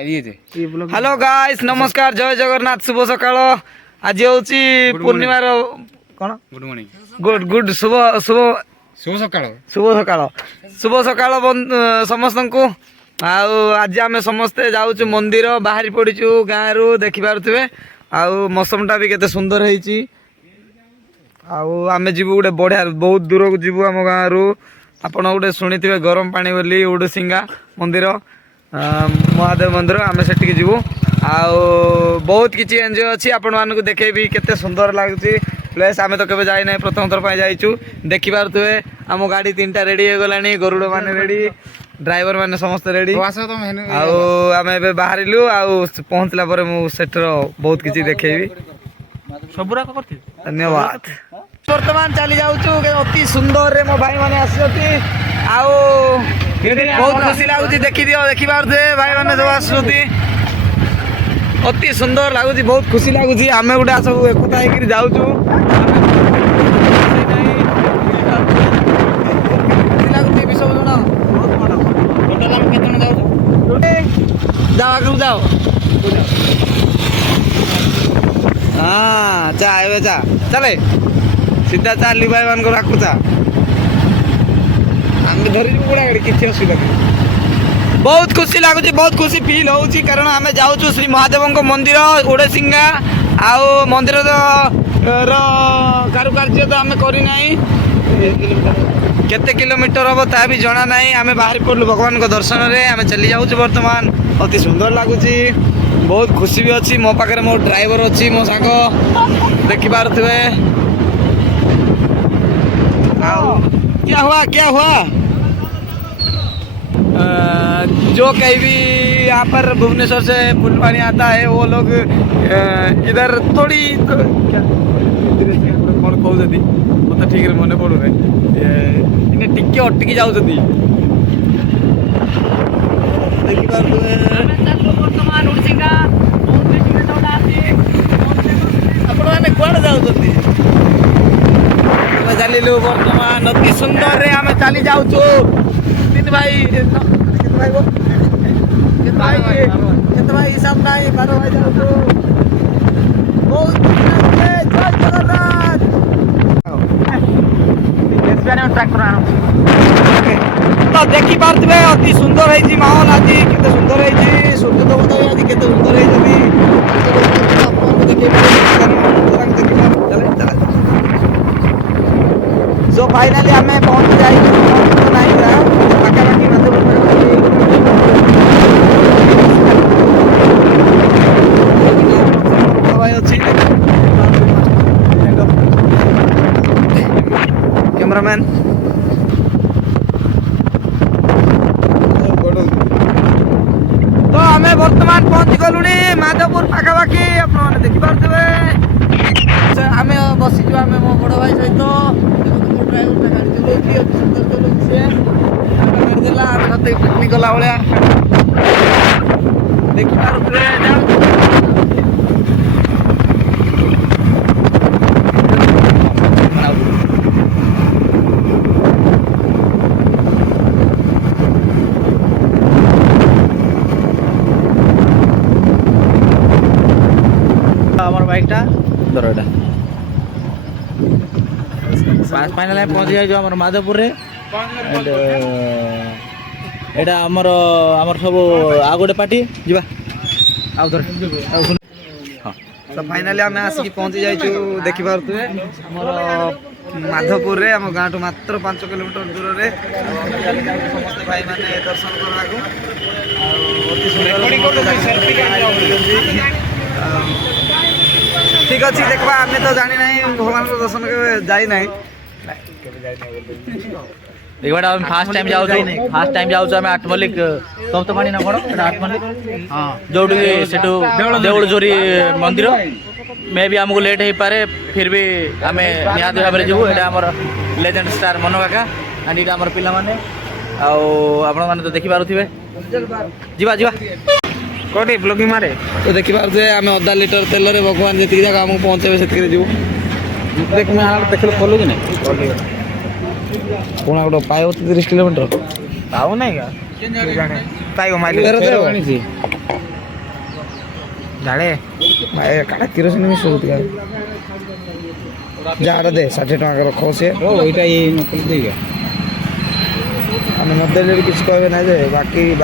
Hello guys नमस्कार जय जगन्नाथ शुभ सकाळ आज होची पूर्णिमार कोन गुड मॉर्निंग गुड गुड शुभ शुभ शुभ सकाळ शुभ सकाळ शुभ सकाळ समस्त को आज आम समस्ते जाऊँ मंदिर बाहरी पड़ू गाँव रु देखि पारे मौसम टा भी केते सुंदर है आम जीवु गोटे बढ़िया बहुत दूर को जीवु आम गाँव रु आपण गोटे शुणी गरम पानी बोली उड़सिंगा मंदिर महादेव मंदिर आम से जीवु बहुत किसी एंजॉय अच्छी आपण मानक देखेबी केते सुंदर लगुच प्लेस आम तो केवे जाई ना प्रथम थर जाइचु देखि पारे आम गाड़ी 3टा रेडी हो गलानी गरुड़ माने रेडी ड्राइवर माने समस्त रेडी आम ए बाहरिलु पहुँचला पर सेटर बहुत किसी देखेबी धन्यवाद वर्तमान चली जाऊँ अति सुंदर रे मो भाई माने आसी बहुत खुशी लगुच देखी दियो देखी पारे भाई मैंने सब आसुति अति सुंदर लगुच बहुत खुशी लगुच आम गोटा सब एकता होकर जाऊँ जाओ हाँ चा ए चा चले सीधा चा ली भाई मान को रखू चा धरी गुड़ा गाड़ी किसी असुविधा नहीं बहुत खुशी लगुच बहुत खुशी फील हो कारण आम जाऊँ श्री महादेव मंदिर ओडेसिंगा आउ मंदिर कारुकार्य तो आम करना केते किलोमीटर हम ता भी जना ना आम बाहर पड़लु भगवान को दर्शन में आम चली जाऊँ बर्तमान अति सुंदर लगुच बहुत खुशी भी अच्छी मो पाखे मो ड्राइवर अच्छी मो सांग देखि पारे क्या हुआ जो कहीं भी यहाँ पर भुवनेश्वर से फुलवानी आता है वो लोग इधर थोड़ी तो क्या कौन कहते मतलब ठीक है मन पड़ू इन्हें टिके अटकी जाऊँ आपने कौन जाऊँ चलू बर्तमान अति सुंदर रे आम चली जाऊँ तीन भाई केते भाई हिसाब नहीं 12 भाई जाऊँ बहुत तो देखी पारे अति सुंदर है माहौल आज केते सुंदर है सूर्य देवता आज केते सुंदर है जो फाइनली आम पहुंच जाए पाखापाखि कैमरामैन तो आम बर्तमान पहुंची गलु माधवपुर पाखापाखि आप देखी पारे आम बसीचु आम मो बड़ भाई सहित ड्राइवर गाड़ी चलाऊँगी अति सुंदर चलाऊँ सी गाड़ी देला पिकनिक गला भाया देखी पारे बाइकटा दरटा फाइनाल पहुँची जाइए माधवपुर रे एटा आमर सब आ गोटे पार्टी जीवा हाँ तो फाइनाली आम आसिक पहुँची जाइए देखी पारे माधवपुर रे आम गाँव मात्र 5 किलोमीटर दूर रे समस्त भाई माने दर्शन करने ठीक अच्छे देखा आम तो जानी ना भगवान को दर्शन के जाई ना देखा फास्ट टाइम जाऊँ आम आठमल्लिक तब तो पानी ना कौन आठमल्लिक हाँ जो देउल जोरी मंदिर मे भी आमको लेट हो पारे फिर भी आम निहाती भाव में जीवु ये आम लेजेंड स्टार मनो काका एंड ये आम पिला माने आपण तो देखी पारे जीवा जीवा कौटे ब्लॉगिंग मारे तो देखी पारे आम अधा लिटर तेल रे भगवान जी जगह आमको पहुँचे से जीव देख देख खोलू कि नहीं पुणा गोटे पाइब 30 किलोमीटर पाऊ ना पाइब माइल ढाले भाई काटा किरोसिन मिसौती ଯାହାର ଦେ 60 ଟଙ୍କା ରଖ ସେ ଏଇଟା ଏଇ ନକଲି ଦେଇଗା ଆମେ ନଦେଲେ ବି କିଛି କହିବେ ନାହିଁ ଯେ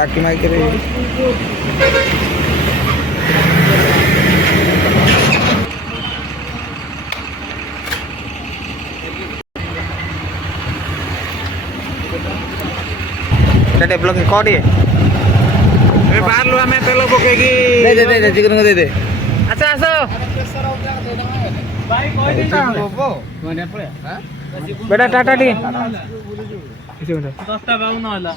ବାକି ମାଇକରେ এটা ডেভেলপ কর দিয়ে ଏ ବାହାରିଲୁ ଆମେ ତେଲ ପକେଇକି ଦେ ଚିକେନ ଦେ ଦେ ଆସ ଆସ बेटा टाटा टी 10:52 ହେଲା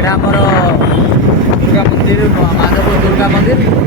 ଏଟା ଆମର ଦୁର୍ଗା ମନ୍ଦିର ମାଧବପୁର ଦୁର୍ଗା ମନ୍ଦିର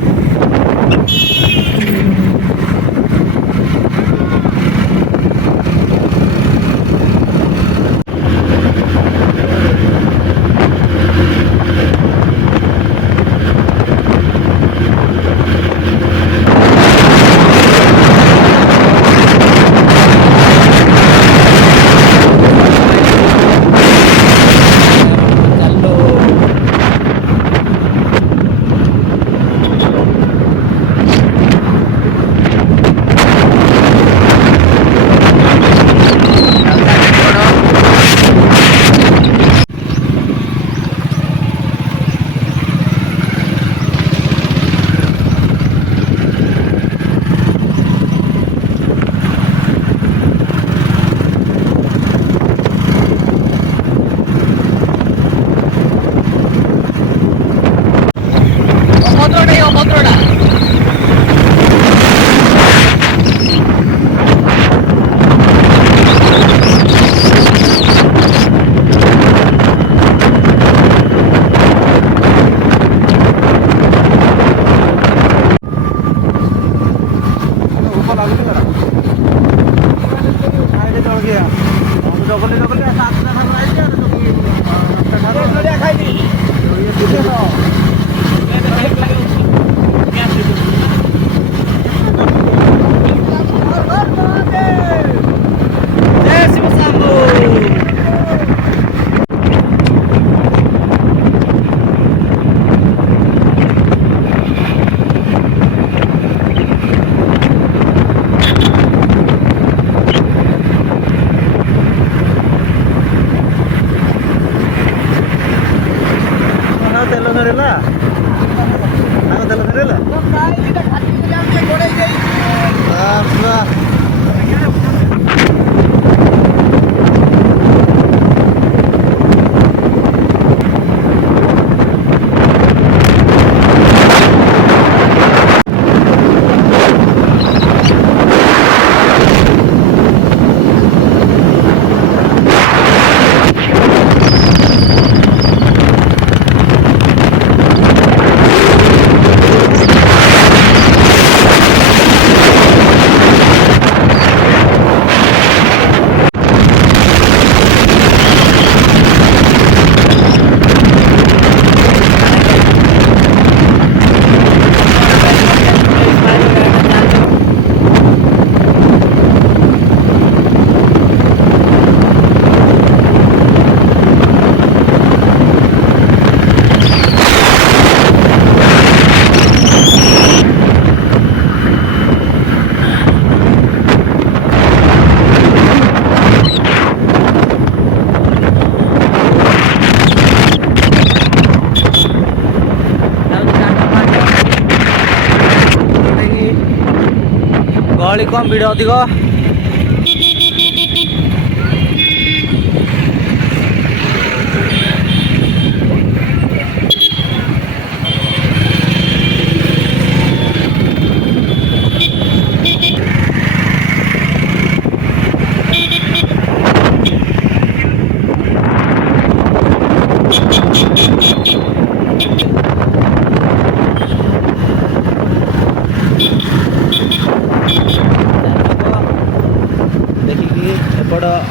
गहली कम भिड़ अधिक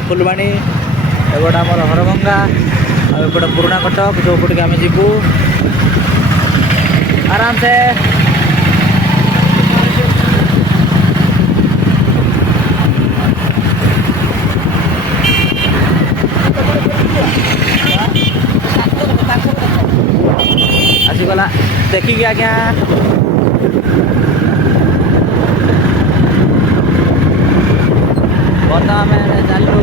फुलवाणी एपटे आमर हरभंगा एपटे पुराणा कटक जो पटे आम जीवु आराम से। आसीगला देखिए आज्ञा बर्तमान आम चलू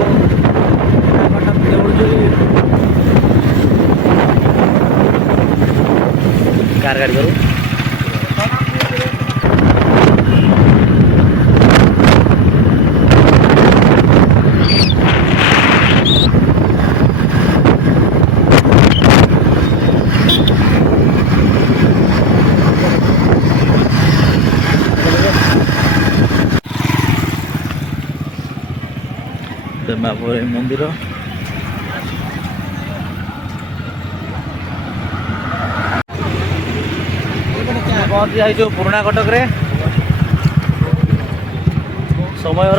कटक देवुलजुली कार गाड़ी करूँ मापुरी मंदिर पहुँची जाइए पुराणा कटक रे समय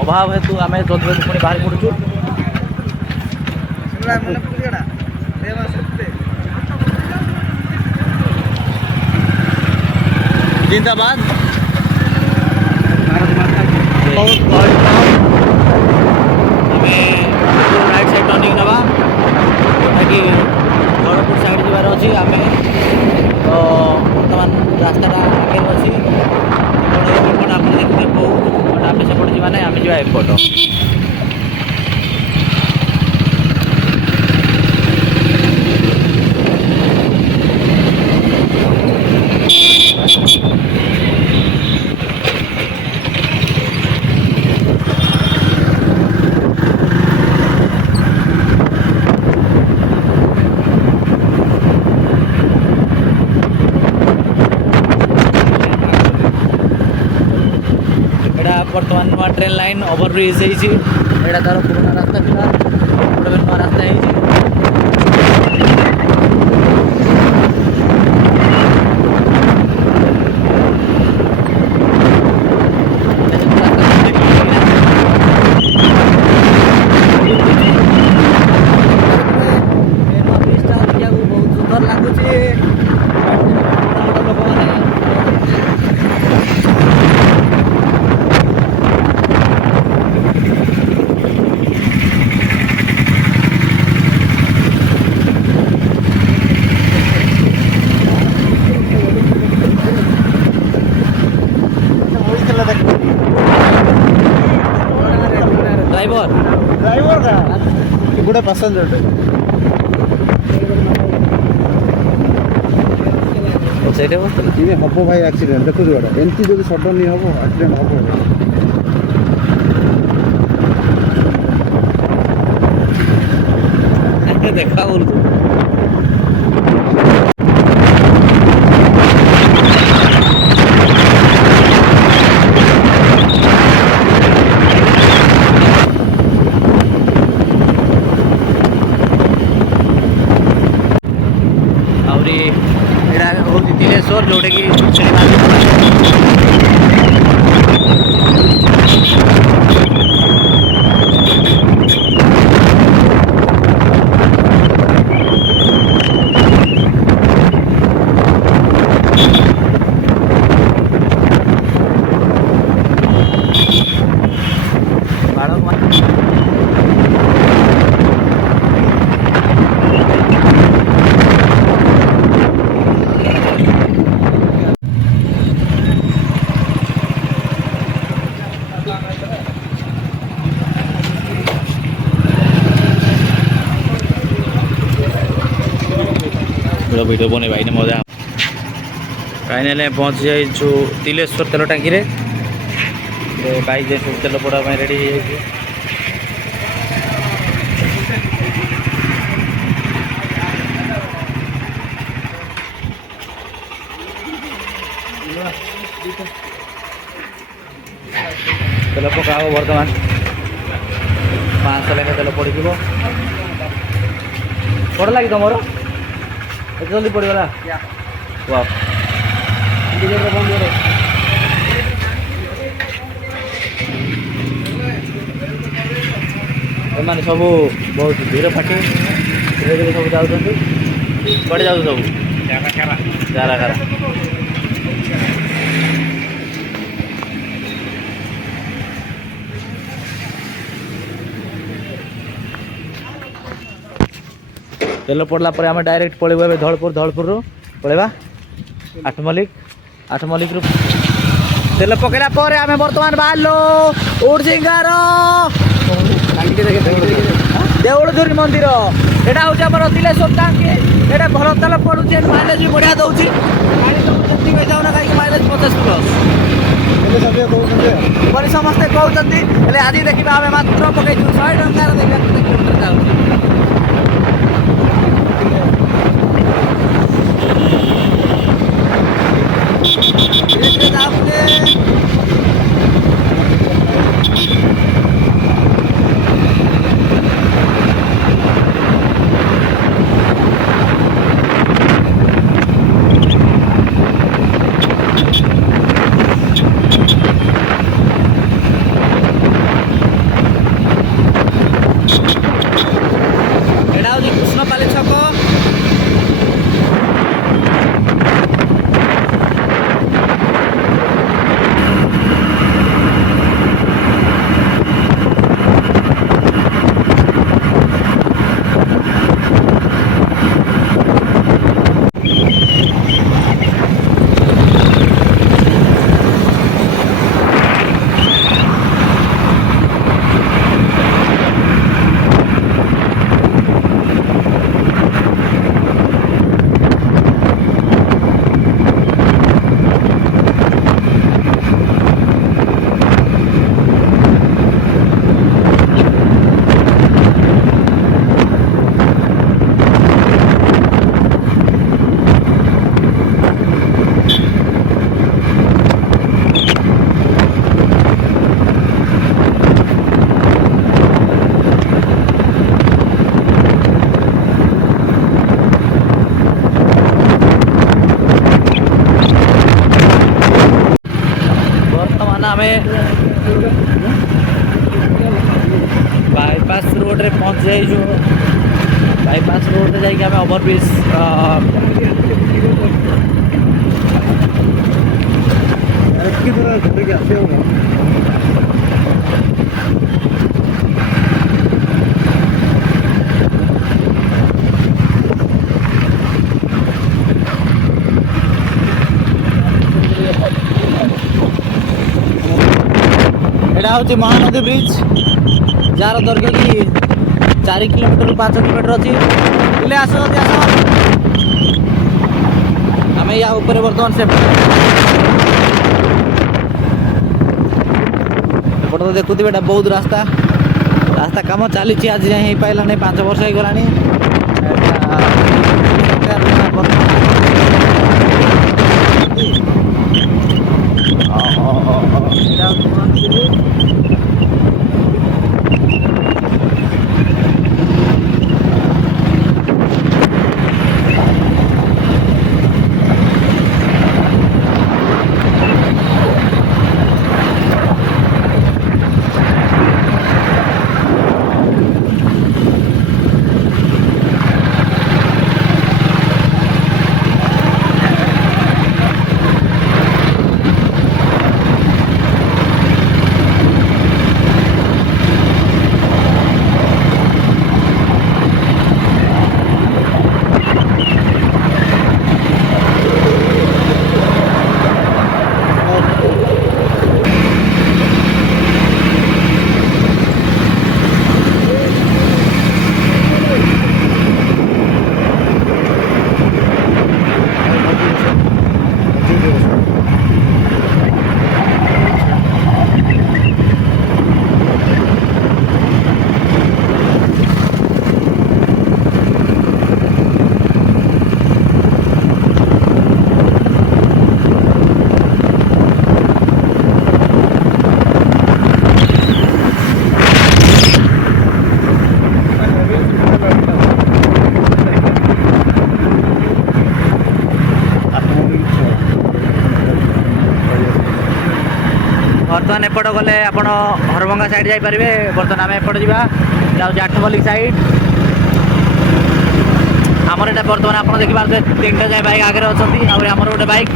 अभाव हेतु आम जल्दी जल्दी पुणी बाहर पड़ू जिंदाबाद राइट साइड टर्निंग नवा जोटाकि गणपुर साइड जीवार अच्छी आम तो बर्तमान रास्ता आगे अच्छी एपट आप देखते बहुत आम सेपट जावा ना आम जा एपट बर्तमान नुआ ट्रेन लाइन ओवरब्रिज होता तार पुराना रास्ता था गोटे नुआ रास्ता बहुत सुंदर लगुच ड्राइवर ड्राइवर का गोटे पैसेंजर से हम भाई एक्सीडेंट देखो एमती जो सडन नहीं हम एक्सीडेंट हम देखा बोल तिलेश्वर जोटे कि वीडियो बने भाई ने मजा कहीं ना पहुँच जाइए तिलेश्वर तेल टांकी रे बाइक जे सब तेल पड़ा रेडी हो तेल पका बर्तमान 500 लेखा तेल पड़ पड़ लगी तुम जल्दी पड़गला वाह बंद करो एम सब बहुत भीड़ फाटी धीरे धीरे सब जाऊँ कड़े जाऊ सब ଜାରାକାରା। ତେଲ ପଡ଼ିଲା ପରେ ଆମେ ଡାଇରେକ୍ଟ ପଳେଇବୁ ଏବେ ଧଳପୁରରୁ ପଳେଇବା ଆଠମଲ୍ଲିକରୁ ତେଲ ପକେଇଲା ପରେ ଆମେ ବର୍ତ୍ତମାନ ବାହାରିଲୁ ଉଡ଼ସିଙ୍ଗାର ଦେଉଳଝୁରି ମନ୍ଦିର। ଏଇଟା ହେଉଛି ଆମର ତିଲେଶ୍ୱର ଟାଙ୍କି। ଏଇଟା ଭଲ ତେଲ ପଡ଼ୁଛି, ମାଇଲେଜ ବି ବଢ଼ିଆ ଦେଉଛି। ଗାଡ଼ି ସବୁ ଯେତିକି ହେଇଯାଉନା କାହିଁକି ମାଇଲେଜ 50+। ବୋଲି ସମସ୍ତେ କହୁଛନ୍ତି, ହେଲେ ଆଜି ଦେଖିବା ଆମେ ମାତ୍ର ପକେଇଛୁ 100 ଟଙ୍କାର ଦେଖିବା କେତେ କିଲୋମିଟର ଯାଉଛି। आमे बाईपास रोड रे पहुंच जाइजु। बाईपास रोड रे जाइके आमे ओवरब्रिज हूँ महानदी ब्रिज जार दर्घ्य कि 4 किलोमीटर 5 किलोमीटर अच्छी बुले आस आम या बर्तमान से तो देखुवे बहुत रास्ता काम चली आज जाए हो पाला नहीं 5 वर्ष हो गलानी। बर्तमान एपट गले आप हरभंगा साइड जापरें। बर्तमान आम एपट जा 8 मल्लिक साइड आमर एटा बर्तमान आप देखिए 3टा जाए बाइक आगे अच्छा आमर गोटे बाइक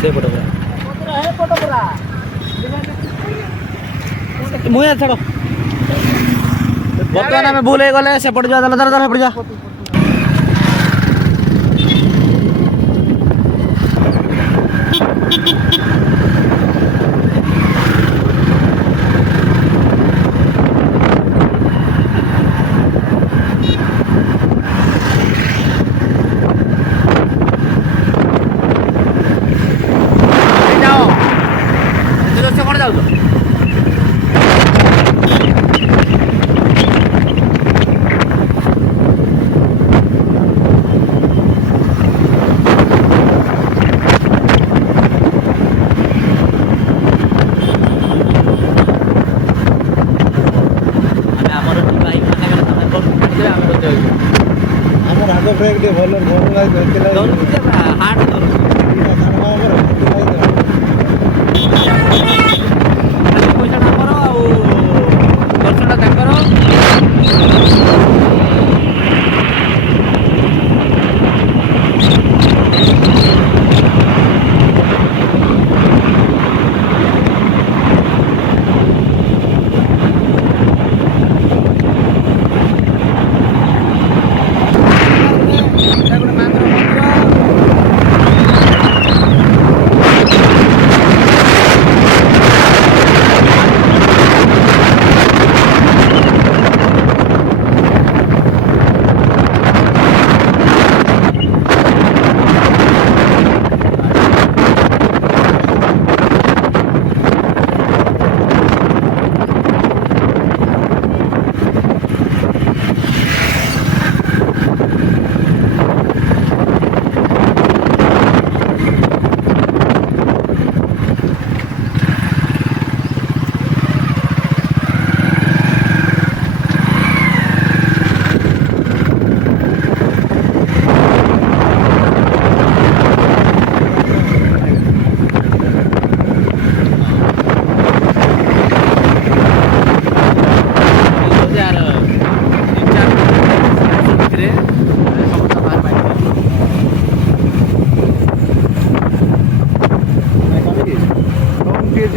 से पट मुझे छाड़ बर्तमान आम भूल हो गले सेपट जा सेपट जा ब्रेक दे भल हार्ड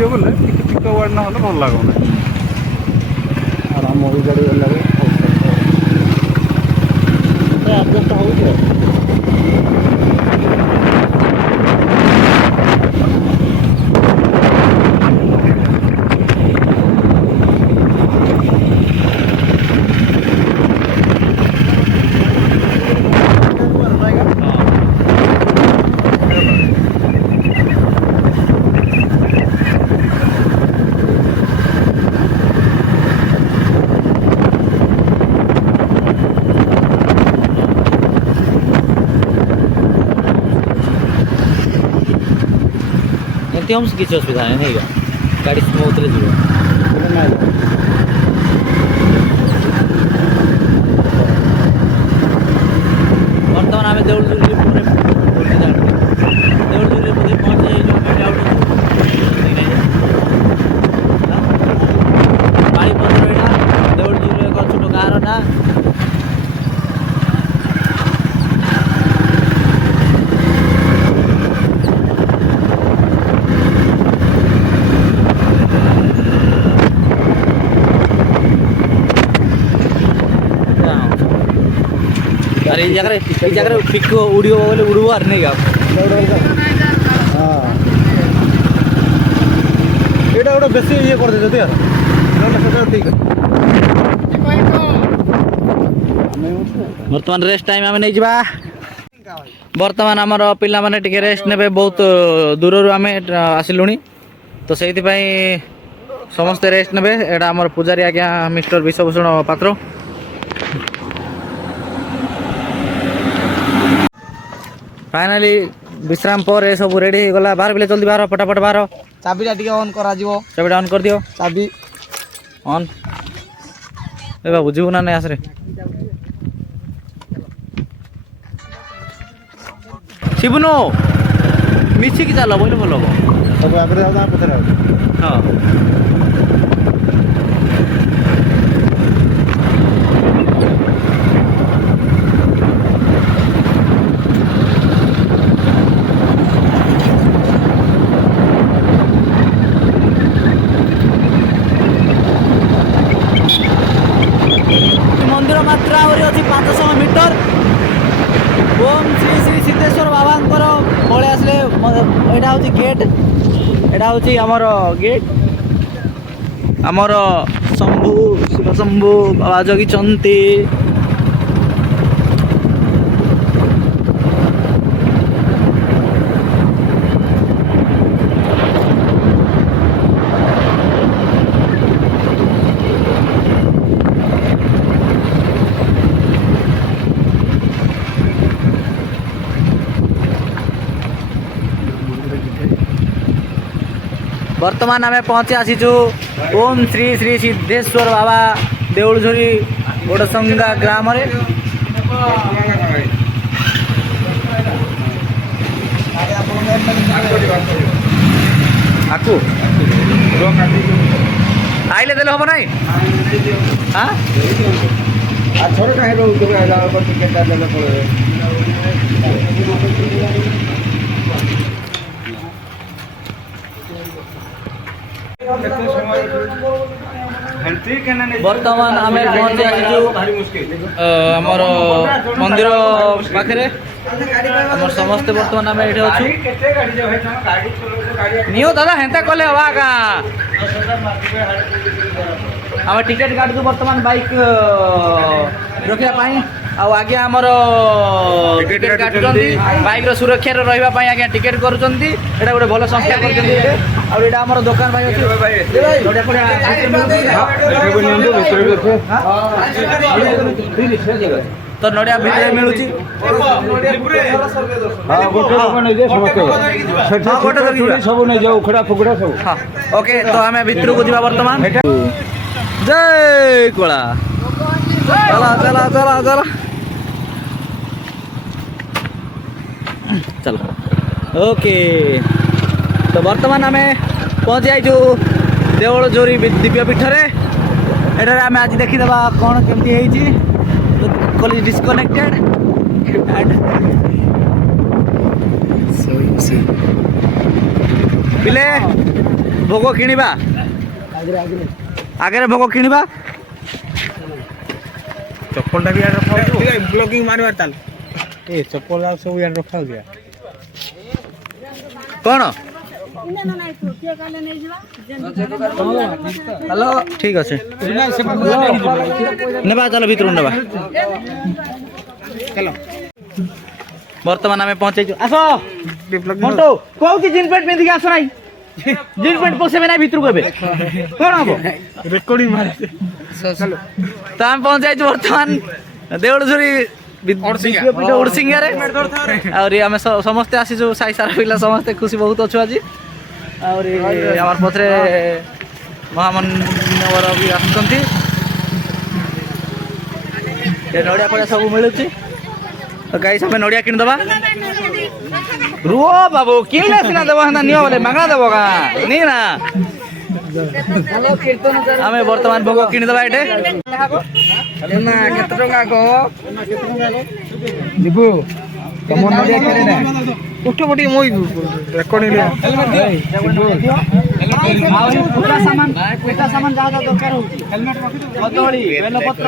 ହେଇଯିବ ବୋଲେ ଟିକେ ପିକ ୱାର୍ଡ ନହେଲେ ଭଲ ଲାଗୁନି। ଆଉ ଆମ ବି ଗାଡ଼ି ଗଲାବେଳେ ଆଡ଼ଜଷ୍ଟ ହେଉଛି ଆଉ। ଏମିତି ହମ୍ସ କିଛି ଅସୁବିଧା ନାହିଁ ନେଇଗା ଗାଡ଼ି ସ୍ମୁଥରେ ଯିବ। ବର୍ତ୍ତମାନ ଆମେ ଦେଉଳଦୁରି ପରେ ଦେଉଳଦୁରିରେ ବୋଧେ ପହଞ୍ଚି ଯାଇଛୁ ଆମେ ବାଳିପତ୍ର ଏଇଟା ଦେଉଳଦୁରିର ଏକ ଛୋଟ ଗାଁର ନାଁ। अरे ये जगह पिक उड़ियो बोले उड़ो आर नहीं गा ହଁ ଏଇଟା ଗୋଟେ ବେଶୀ ଇଏ କରିଦେଇଛ ଯଦି ଆର ନହେଲେ ସେଟା ଠିକ୍ ଅଛି। ବର୍ତ୍ତମାନ ରେଷ୍ଟ ଟାଇମ୍ ଆମେ ନେଇଯିବା। ବର୍ତ୍ତମାନ ଆମର ପିଲାମାନେ ଟିକେ ରେଷ୍ଟ ନେବେ, ବହୁତ ଦୂରରୁ ଆମେ ଆସିଲୁଣି ତ ସେଇଥିପାଇଁ ସମସ୍ତେ ରେଷ୍ଟ ନେବେ। ଏଇଟା ଆମର ପୂଜାରୀ ଆଜ୍ଞା ମିଷ୍ଟର ବିଶ୍ୱଭୂଷଣ ପାତ୍ର। फाइनाली विश्राम पर ये सब रेडी हो गला। बाहर बिले जल्दी बाहर फटाफट बाहर। ଚାବିଟା ଟିକେ ଅନ୍ କରାଯିବ। चाबिटा ऑन कर दियो। ଚାବି ऑन ए बाबू जीव ना नहीं आसरे शिवनो मिसी की चलो बोले बोलो ସବୁ ଆଗରେ ଯାଉ ତା ପଛରେ ଆଉ। हाँ मंदिर मात्रा आहरी अच्छी 500 मीटर। ओम श्री श्री सिद्धेश्वर बाबा पड़े आसले यहाँ हूँ गेट, यहाँ हूँ आमर गेट। आमर शंभु शिव शंभु बाबा जगिचंती। वर्तमान आम पहुँची आसीचु ओम श्री श्री सिद्धेश्वर बाबा देउलझरी गोडसंगा ग्राम रे। आकु आइले देले हबो नाही। हां आ छोड़ काहे रहू तुम आइला पर टिकट काट लेले पड़े। वर्तमान आम पहुँची आसीचु आमर मंदिर पाखे। आम समस्ते वर्तमान आम ये अच्छु नियो दादा हेन्ता कले हवा का आम टिकेट काटू वर्तमान बाइक रखापी आगे आमर टिकेट काटुंट बाइक सुरक्षा रहा आज्ञा टिकेट करुँच गोटे भल संस्था कर दुकान भाई अच्छे तो नड़िया भितर मिलूँ सब नहीं जाओ उखड़ा फुकड़ा सब। हाँ ओके तो आम भितर को जा बर्तमान। जय कोला चला चला चला चला चलो ओके। तो वर्तमान आम पहुँची जाइचु देउलझरी दिव्यपीठ रे। एठारे आम आज देखीदेवा कौन केमती होइछि। तो कॉलेज डिस्कनेक्टेड एंड ପିଲେ ଭୋଗ କିଣିବା ଆଗରେ ଭୋଗ କିଣିବା ଚପଲଟା ବି ଇଆଡ଼େ ରଖା ହଉଛି ବ୍ଲଗିଂ ମାରିବାର ତାହେଲେ ଏ ଚପଲ ଆଉ ସବୁ ଇଆଡ଼େ ରଖା ହଉଛି କ'ଣ ହ୍ୟାଲୋ ଠିକ୍ ଅଛି ନେବା ଚାଲ ଭିତରକୁ ନେବା ଚାଲ ବର୍ତ୍ତମାନ ଆମେ ପହଞ୍ଚେଇଛୁ ଆସ ମଣ୍ଟୁ କହୁଛି ଜିନ୍ ପ୍ୟାଣ୍ଟ ପିନ୍ଧିକି ଆସ ନାହିଁ ଜିନ୍ ପ୍ୟାଣ୍ଟ ପଶେଇବେ ନାହିଁ ଭିତରକୁ ଏବେ କ'ଣ ହବ ରେକର୍ଡିଂ ମାରେ ତ ଆମେ ପହଞ୍ଚାଇଛୁ ବର୍ତ୍ତମାନ ଦେଉଳଝୁରି ଓଡ଼ସିଙ୍ଗାରେ ଆହୁରି ଆମେ ସମସ୍ତେ ଆସିଛୁ ସାଇ ସାରା ପିଲା ସମସ୍ତେ ଖୁସି ବହୁତ ଅଛୁ ଆଜି ଆହୁରି ଆମର ପଛରେ ମହାମାନବର ବି ଆସୁଛନ୍ତି ନଡ଼ିଆ ଫଡ଼ିଆ ସବୁ ମିଳୁଛି ତ ଗାଈ ଆମେ ନଡ଼ିଆ କିଣିଦେବା ରୁହ ବାବୁ କିଣିଲେ ସିନା ଦେବ ହେନ୍ତା ନିଅ ବୋଲେ ମାଗଣା ଦେବ କାଁ ନି ନା ଆମେ ବର୍ତ୍ତମାନ ଭୋଗ କିଣିଦେବା ଏଠି କେତେ ଟଙ୍କା କହ ଯିବୁ ତମ ନଡ଼ିଆ କିଣି ନା ଉଠ ପଟି ମୁଁ ରେକର୍ଡିଂ ସାମାନ ଯାହା ଦରକାର ହଉଛି କଦଳୀ ବେଲପତ୍ର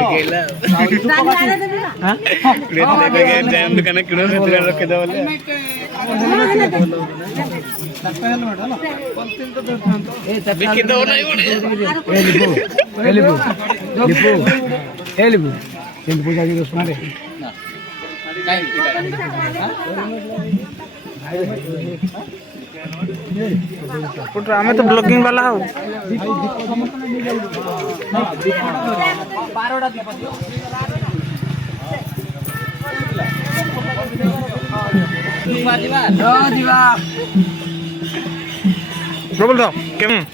ଆମେ ତ ବ୍ଲଗିଂ ବାଲା ହଉ ଯିବା ପ୍ରବଳ ତ କେମିତି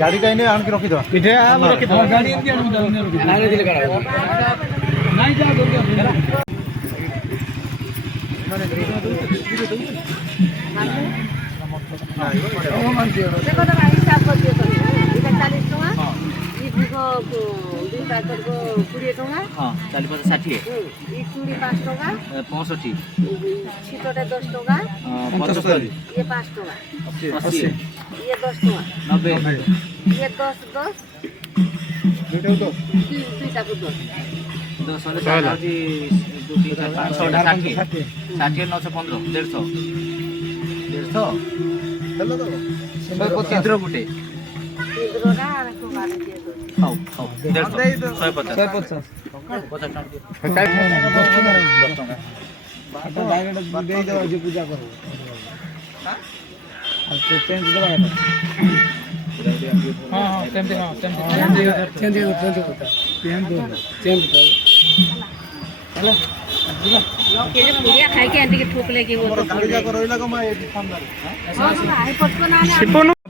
ଗାଡ଼ି କାହିଁ ଆଣିକି ରଖିଦେବା ପିଠା ଷାଠିଏ ଚୁଡ଼ି 5 ଟଙ୍କା 65 ଛିଟଟା 10 ଟଙ୍କା 75 ଇଏ 5 ଟଙ୍କା 80 ଇଏ 10 ଟଙ୍କା 90 ଇଏ 10 10 ଦୁଇଟା ଦୁଇଟାକୁ 10 ହେଲେ 60 915 150 150 ଗୋଟେ ହଉ 150 ପୂଜା କର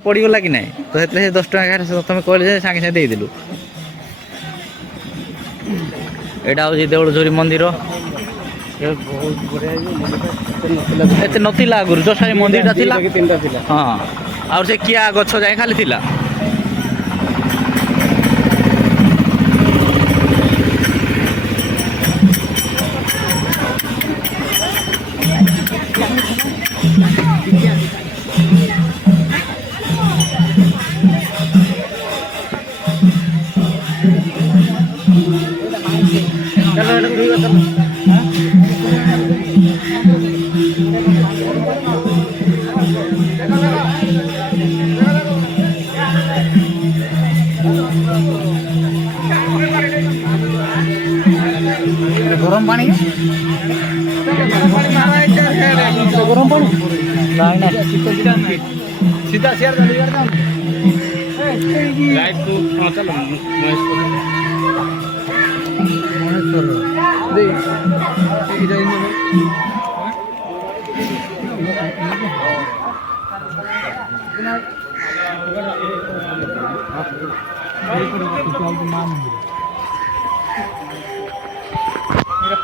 ପଡ଼ିଗଲା କି ନାହିଁ ତ ସେଥିରେ 10 ଟଙ୍କା ତମେ କହିଲେ ଯେ ସାଙ୍ଗେ ସାଙ୍ଗେ ଦେଇଦେଲୁ ଏଇଟା ହେଉଛି ଦେଉଳଝୁରି ମନ୍ଦିର ଏତେ ନଥିଲା ଆଗରୁ ଜଷ୍ଟ ମନ୍ଦିରଟା ଥିଲା ହଁ ଆଉ ସେ କିଆ ଗଛ ଯାଏ ଖାଲି ଥିଲା ଗରମ ପାଣି ଗରମ ପାଣି ସିଧା ସିଆର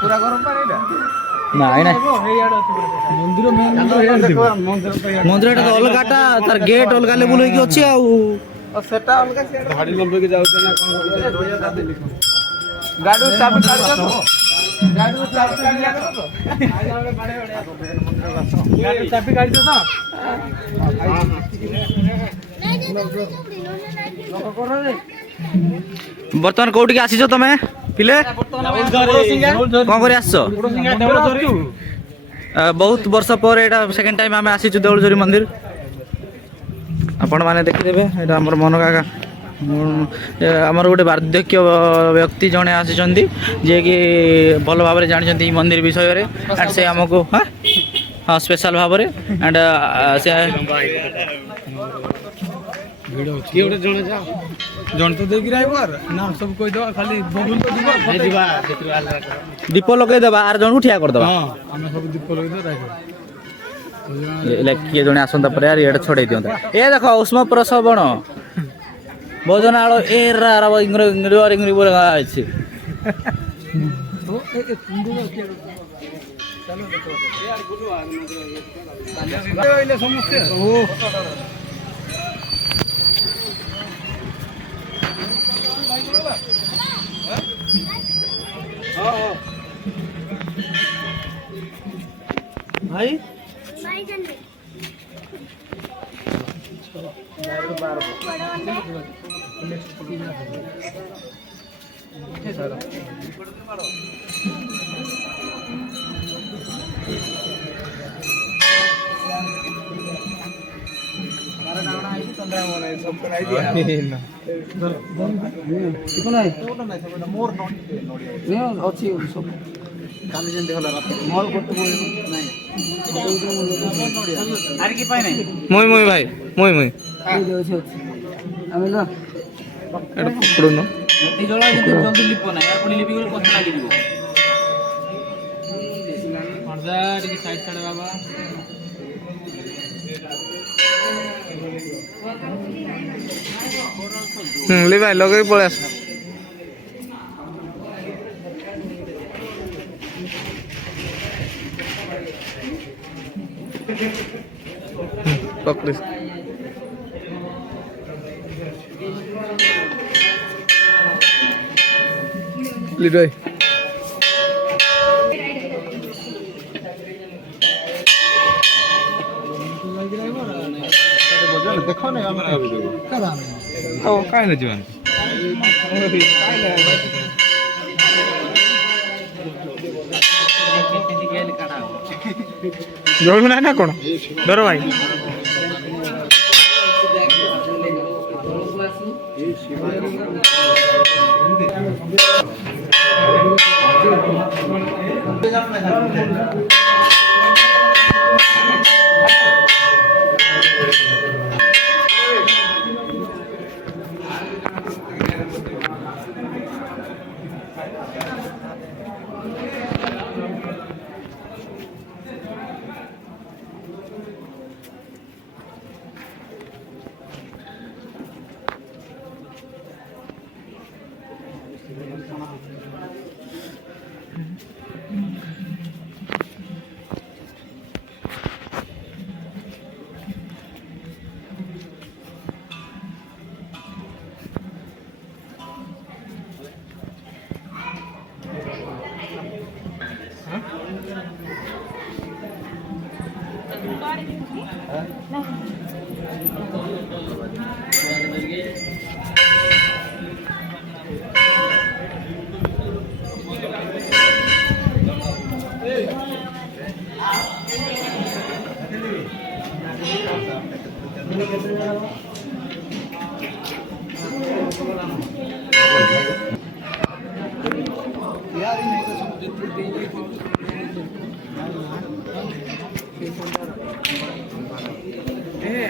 ପୁରା ଗରମ ପାଣି ନାଇଁ ନାଇଁ ମନ୍ଦିରଟା ତ ଅଲଗାଟା ତାର ଗେଟ୍ ଅଲଗା ଲେବୁଲ ହେଇକି ଅଛି ଆଉ ସେଟା ଅଲଗା ଧାଡ଼ି ଲମ୍ବେଇକି ଯାଉଛ ନା କଣ ଗାଡିରୁ ଚାବି କାଢିଛ ତ ଗାଡିରୁ ଚାବି କାଢିଛ ତ ବର୍ତ୍ତମାନ କୋଉଠିକି ଆସିଛ ତମେ ପିଲେ କଣ କରି ଆସିଛ ବହୁତ ବର୍ଷ ପରେ ଏଇଟା ସେକେଣ୍ଡ ଟାଇମ୍ ଆମେ ଆସିଛୁ ଦେଉଳଝରି ମନ୍ଦିର ଆପଣ ମାନେ ଦେଖିଦେବେ ଏଇଟା ଆମର ମନ କାକା ଆମର ଗୋଟେ ବାର୍ଦ୍ଧକ୍ୟ ବ୍ୟକ୍ତି ଜଣେ ଆସିଛନ୍ତି ଯିଏକି ଭଲ ଭାବରେ ଜାଣିଛନ୍ତି ଏଇ ମନ୍ଦିର ବିଷୟରେ ଆଣ୍ଡ ସେ ଆମକୁ ହଁ ସ୍ପେଶାଲ ଭାବରେ ଆଣ୍ଡ ସେ କିଏ ଗୋଟେ ଜଣେ ଯାଅ ଜଣେ ତ ଦେଇକି ରହିବ ନା ସବୁ କହିଦେବା ଖାଲି ବବୁଲ ତ ଯିବା ଦୀପ ଲଗେଇଦେବା ଆର ଜଣକୁ ଠିଆ କରିଦେବା ହଁ ଆମେ ସବୁ ଦୀପ ଲଗେଇଦେବା କିଏ ଜଣେ ଆସନ୍ତା ପରେ ଆର ଇଆଡ଼େ ଛଡ଼େଇ ଦିଅନ୍ତା ଏ ଦେଖ ଉଷ୍ମ ପ୍ରସବଣ ଭୋଜନାଳ ଏ ଇଂରି ଅଛି ସମସ୍ତେ ଭାଇ ଅଛି ସବୁ କାଲି ଯେମିତି ହେଲା ମୋର ଗୋଟେ ମୁଇଁ ମୁଇଁ ଭାଇ ମୁଇଁ ମୁଇଁ ଆମେ ନା ଏଟା ପକଡୁନ ଏଇ ଜଳା କିନ୍ତୁ ଜଲ୍ଦି ଲିପ ନାହିଁ ଆପଣ ଲିପି ଗଲେ କଥା ଲାଗିଯିବ ମର୍ଦା ଟିକେ ସାଇଡ ସାଇଡ ବାବା ଲି ଭାଇ ଲଗେଇ ପଳେଇ ଆସ ପକଡିস লিডাই ଦେଖ ନା ଆମେ ଓ କାଇଁ ନା ଯିବାନି ଜଳୁ ନାହିଁ ନା କଣ ଡର ଭାଇ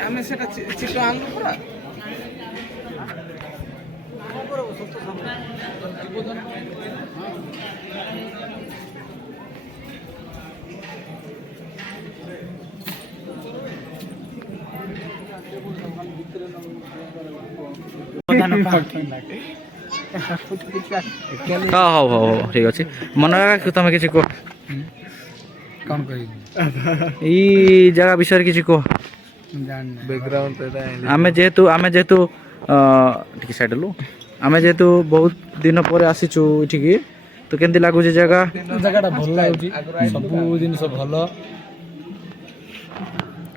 ଆମେ ସେଟା ଚିଟ ଆଣିଲୁ ପୁରା ହଉ ହଉ ହଉ ଠିକ୍ ଅଛି ମନେ ତମେ କିଛି କୁହ कौन कही ई जगह विषय किसी को जान बैकग्राउंड आमे जेहेतु ठीक साइड लो आमे जेहेतु बहुत दिन पर आसीचु इठिकी तो केमती लागुची जगह जगहटा भल लाଗୁଛି ସବୁ ଜିନିଷ ଭଲ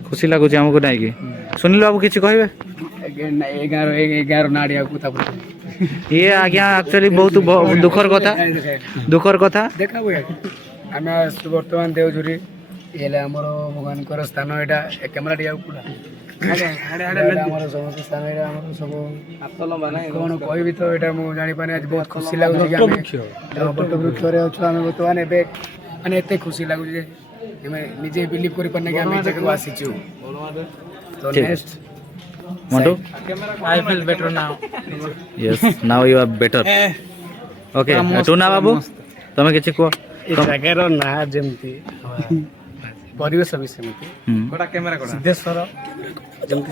खुशी लागुची हमको नहीं कि सुनिल बाबू किसी कहबे एगार नाड़ियाକୁ ତାପରେ ये आज्ञा एक्चुअली बहुत दुखर कथा देखा हुए ଆମେ ବର୍ତ୍ତମାନ ଦେଉଝୁରି ହେଲେ ଆମର ଭଗବାନଙ୍କର ସ୍ଥାନ ଏଇଟା କ୍ୟାମେରା ଟିକେ ପୁରା ଆମର ସମସ୍ତ ସ୍ଥାନ ଏଇଟା ଆମର ସବୁ କ'ଣ କହିବି ତ ଏଇଟା ମୁଁ ଜାଣିପାରୁନି ଆଜି ବହୁତ ଖୁସି ଲାଗୁଛି କି ଆମେ ବଟ ବୃକ୍ଷରେ ଅଛୁ ଆମେ ବର୍ତ୍ତମାନ ଏବେ ମାନେ ଏତେ ଖୁସି ଲାଗୁଛି ଯେ ଆମେ ନିଜେ ବିଲିଭ୍ କରିପାରୁନି କି ଆମେ ଏ ଜାଗାକୁ ଆସିଛୁ ତ next Montu? I feel better now. Yes, now you are better. Okay, Tuna babu, ତମେ କିଛି କୁହ। ଏ ଜାଗାର ନାଁ ଯେମିତି ପରିବେଶ ବି ସେମିତି ସିଦ୍ଧେଶ୍ୱର ଯେମିତି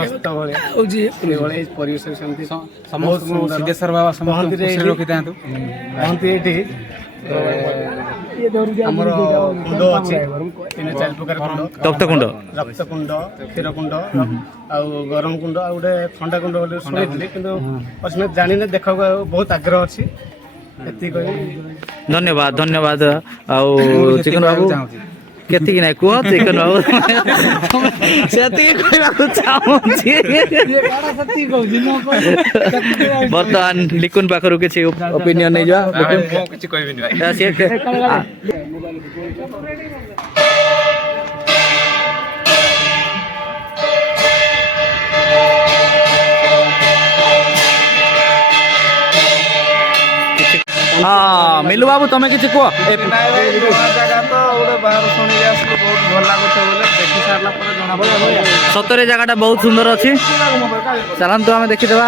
ହସ୍ତ ଭଳିଆ ହେଉଛି ଏଭଳି ପରିବେଶ ବି ସେମିତି ସମସ୍ତଙ୍କୁ ସିଦ୍ଧେଶ୍ୱର ବାବା ସମସ୍ତଙ୍କୁ ରଖିଥାନ୍ତୁ ମହନ୍ତି ଏଠି ଆମର କୁଣ୍ଡ ଅଛି 3-4 ପ୍ରକାର କୁଣ୍ଡ ତପ୍ତକୁଣ୍ଡ ରକ୍ତକୁଣ୍ଡ କ୍ଷୀରକୁଣ୍ଡ ଆଉ ଗରମ କୁଣ୍ଡ ଆଉ ଗୋଟେ ଥଣ୍ଡା କୁଣ୍ଡ ବୋଲି ଶୁଣିଥିଲି କିନ୍ତୁ ଜାଣିନି ଦେଖିବାକୁ ବହୁତ ଆଗ୍ରହ ଅଛି ଏତିକି କହି ଧନ୍ୟବାଦ ଆଉ ଚିକନ ବାବୁ କେତିକି ନାଇଁ କୁହ ଚିକନ ବାବୁ ସେତିକି କହିବାକୁ ଚାହୁଁଛି ବର୍ତ୍ତମାନ ଲିକୁନ ପାଖରୁ କିଛି ଓପିନିଅନ ନେଇଯିବା କିଛି କହିବିନି ଭାଇ ହଁ ମିଲୁ ବାବୁ ତମେ କିଛି କୁହ ଜାଗା ତ ଗୋଟେ ବାହାରୁ ଶୁଣିକି ଆସିଲୁ ବହୁତ ଭଲ ଲାଗୁଛି ବୋଲେ ଦେଖି ସାରିଲା ପରେ ଜଣା ପଡ଼ିବ ସତରେ ଜାଗାଟା ବହୁତ ସୁନ୍ଦର ଅଛି ଚାଲନ୍ତୁ ଆମେ ଦେଖିଦେବା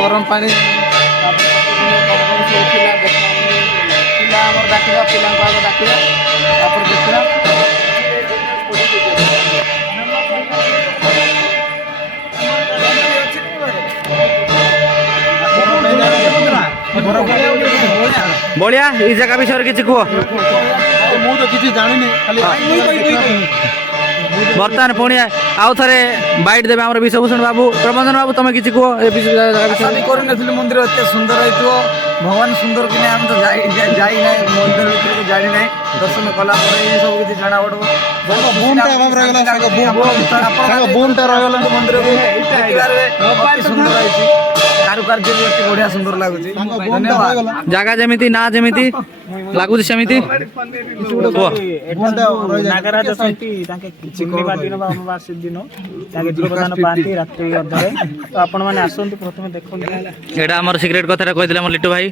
ଗରମ ପାଣି ପିଲା ଆମର ଡାକିବା ପିଲାଙ୍କୁ ଆଗ ଡାକିବା ତାପରେ ଦେଖିବା ବଳିଆ ଏଇ ଜାଗା ବିଷୟରେ କିଛି କୁହ ମୁଁ ତ କିଛି ଜାଣିନି ଖାଲି ବର୍ତ୍ତମାନ ପୁଣି ଆଉ ଥରେ ବାଇଟ୍ ଦେବେ ଆମର ବିଶ୍ୱଭୂଷଣ ବାବୁ ପ୍ରବନ୍ଧନ ବାବୁ ତମେ କିଛି କୁହ ଏ ଜାଗା ବିଷୟରେ କରିନଥିଲି ମନ୍ଦିର ଏତେ ସୁନ୍ଦର ହେଇଥିବ ଭଗବାନ ସୁନ୍ଦର କି ନାହିଁ ଆମେ ତ ଯାଇନାହିଁ ମନ୍ଦିର ଭିତରକୁ ଜାଣିନାହିଁ ଦର୍ଶନ କଲା ପରେ ଏଇ ସବୁ କିଛି ଜଣା ପଡ଼ିବ ମନ୍ଦିରକୁ ସୁନ୍ଦର ହେଇଛି କାରୁକାର୍ଯ୍ୟ ବି ଅତି ବଢିଆ ସୁନ୍ଦର ଲାଗୁଛି ଧନ୍ୟବାଦ ଜାଗା ଯେମିତି ନା ଯେମିତି ଲାଗୁଛି ସେମିତି କୁହ ନାଗରାଜ ଅଛନ୍ତି ତାଙ୍କେ ପୂର୍ଣ୍ଣିମା ଦିନ ବା ଅମାବାସ୍ୟା ଦିନ ତାଙ୍କେ ଜୀବଦାନ ପାଆନ୍ତି ରାତ୍ରି ଅଧରେ ତ ଆପଣମାନେ ଆସନ୍ତୁ ପ୍ରଥମେ ଦେଖନ୍ତୁ ଏଇଟା ଆମର ସିକ୍ରେଟ କଥାଟା କହିଥିଲେ ଆମର ଲିଟୁ ଭାଇ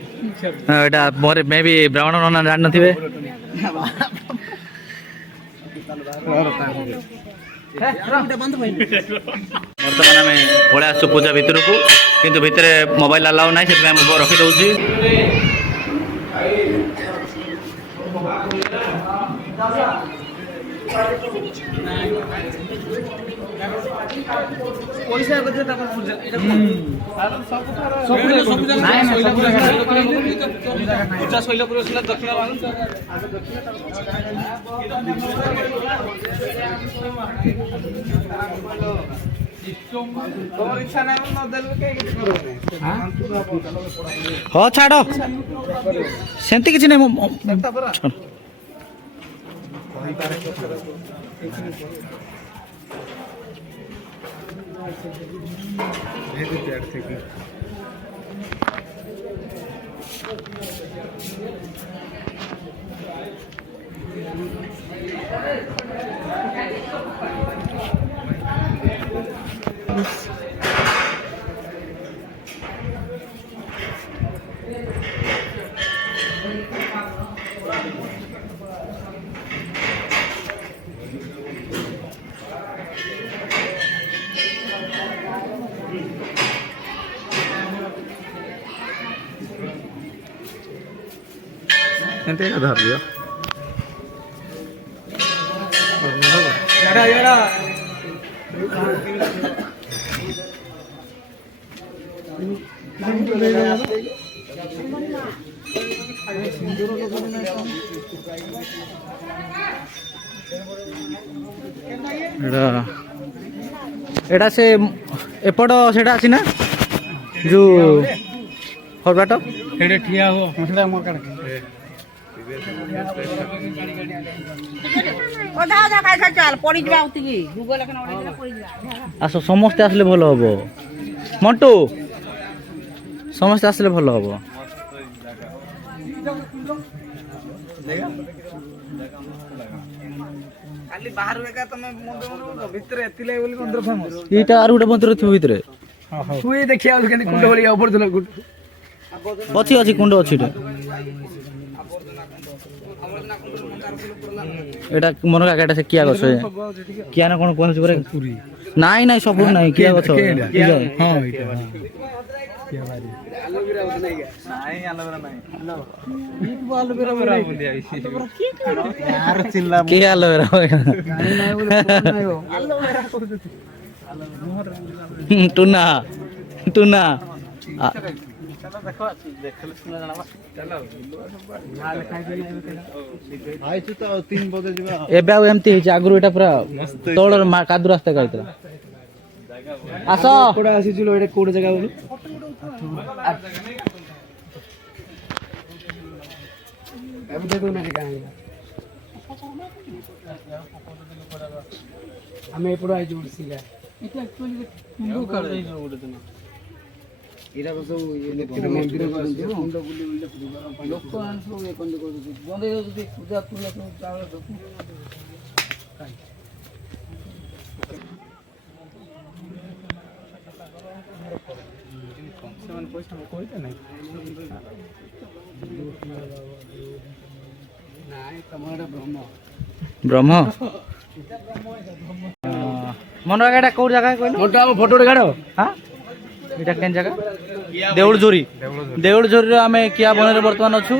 ଏଇଟା ମୋର ମେ ବି ବ୍ରାହ୍ମଣ ନନା ଜାଣିନଥିବେ ବର୍ତ୍ତମାନ ଆମେ ପଳେଇ ଆସୁଛୁ ପୂଜା ଭିତରକୁ କିନ୍ତୁ ଭିତରେ ମୋବାଇଲ ଆଲାଉ ନାହିଁ ସେଥିପାଇଁ ମୁଁ ରଖିଦେଉଛି ହଁ ଛାଡ଼ ସେମିତି କିଛି ନାହିଁ ଏମିତି ଏକା ଧରିଦିଅ। ଏଟା ସେ ଏପଟ ସେଟା ଅଛି ନା ଯୋଉ ହରବାଟ ସେଠି ଠିଆ ହୁଅ ସେଟା ମୋ କାଢ ଆସ ସମସ୍ତେ ଆସିଲେ ଭଲ ହବ ମଣ୍ଟୁ ସମସ୍ତେ ଆସିଲେ ଭଲ ହବ ଖାଲି ବାହାରୁ ଏକା ତମେ ମନ୍ଦିର ଭିତରେ ଏଥିଲାଗି ବୋଲି ମନ୍ଦିର ଫେମସ। ଏଇଟା ଆରୁ ଗୋଟେ ମନ୍ଦିର ଥିବ ଭିତରେ ହୁଏ ଦେଖିଆ କେମିତି କୁଣ୍ଡ ଭଳି ଅବର୍ଜନା ଅଛି ଅଛି କୁଣ୍ଡ ଅଛି ଏଇଟା ଏଇଟା ମନ କାକା ଏଟା ସେ କିଆ ଗଛ କିଆ ନା କଣ କୁହନ୍ତି ପରେ ନାଇଁ ନାଇଁ ସବୁ ନାଇଁ କିଆ ଗଛ ହଁ ଏଇଟା କିଏ ଆଲୋଭେରା ଟୁନା ଟୁନା ଏବେ ଆଉ ଏମିତି ହେଇଛି ଆଗରୁ ଏଇଟା ପୁରା ତଳର କାଦୁ ରାସ୍ତା ହେଇଥିଲା ଆସ କୋଉଟା ଆସିଥିଲୁ ଏଇଟା କୋଉଟା ଜାଗା ବୋଲି ଏବେ ଦେଖୁନା ଆମେ ଏପଟ ଆଇଛୁ ସିଲା ଏଇଟା ସବୁ ମନ୍ଦିର ଲୋକ ସବୁ ବନ୍ଦେଇ ଦଉଛନ୍ତି ପୂଜା ଫୁଲ ସବୁ ଚାଉଳ ବ୍ରହ୍ମ ମନ ଏଟା କୋଉ ଜାଗା କହିଲ ଆମ ଫଟୋ କାଢ ହଁ ଏଇଟା କେନ୍ ଜାଗା ଦେଉଳଝୋରି ଦେଉଳଝୋରିର ଆମେ କିଆ ବନରେ ବର୍ତ୍ତମାନ ଅଛୁ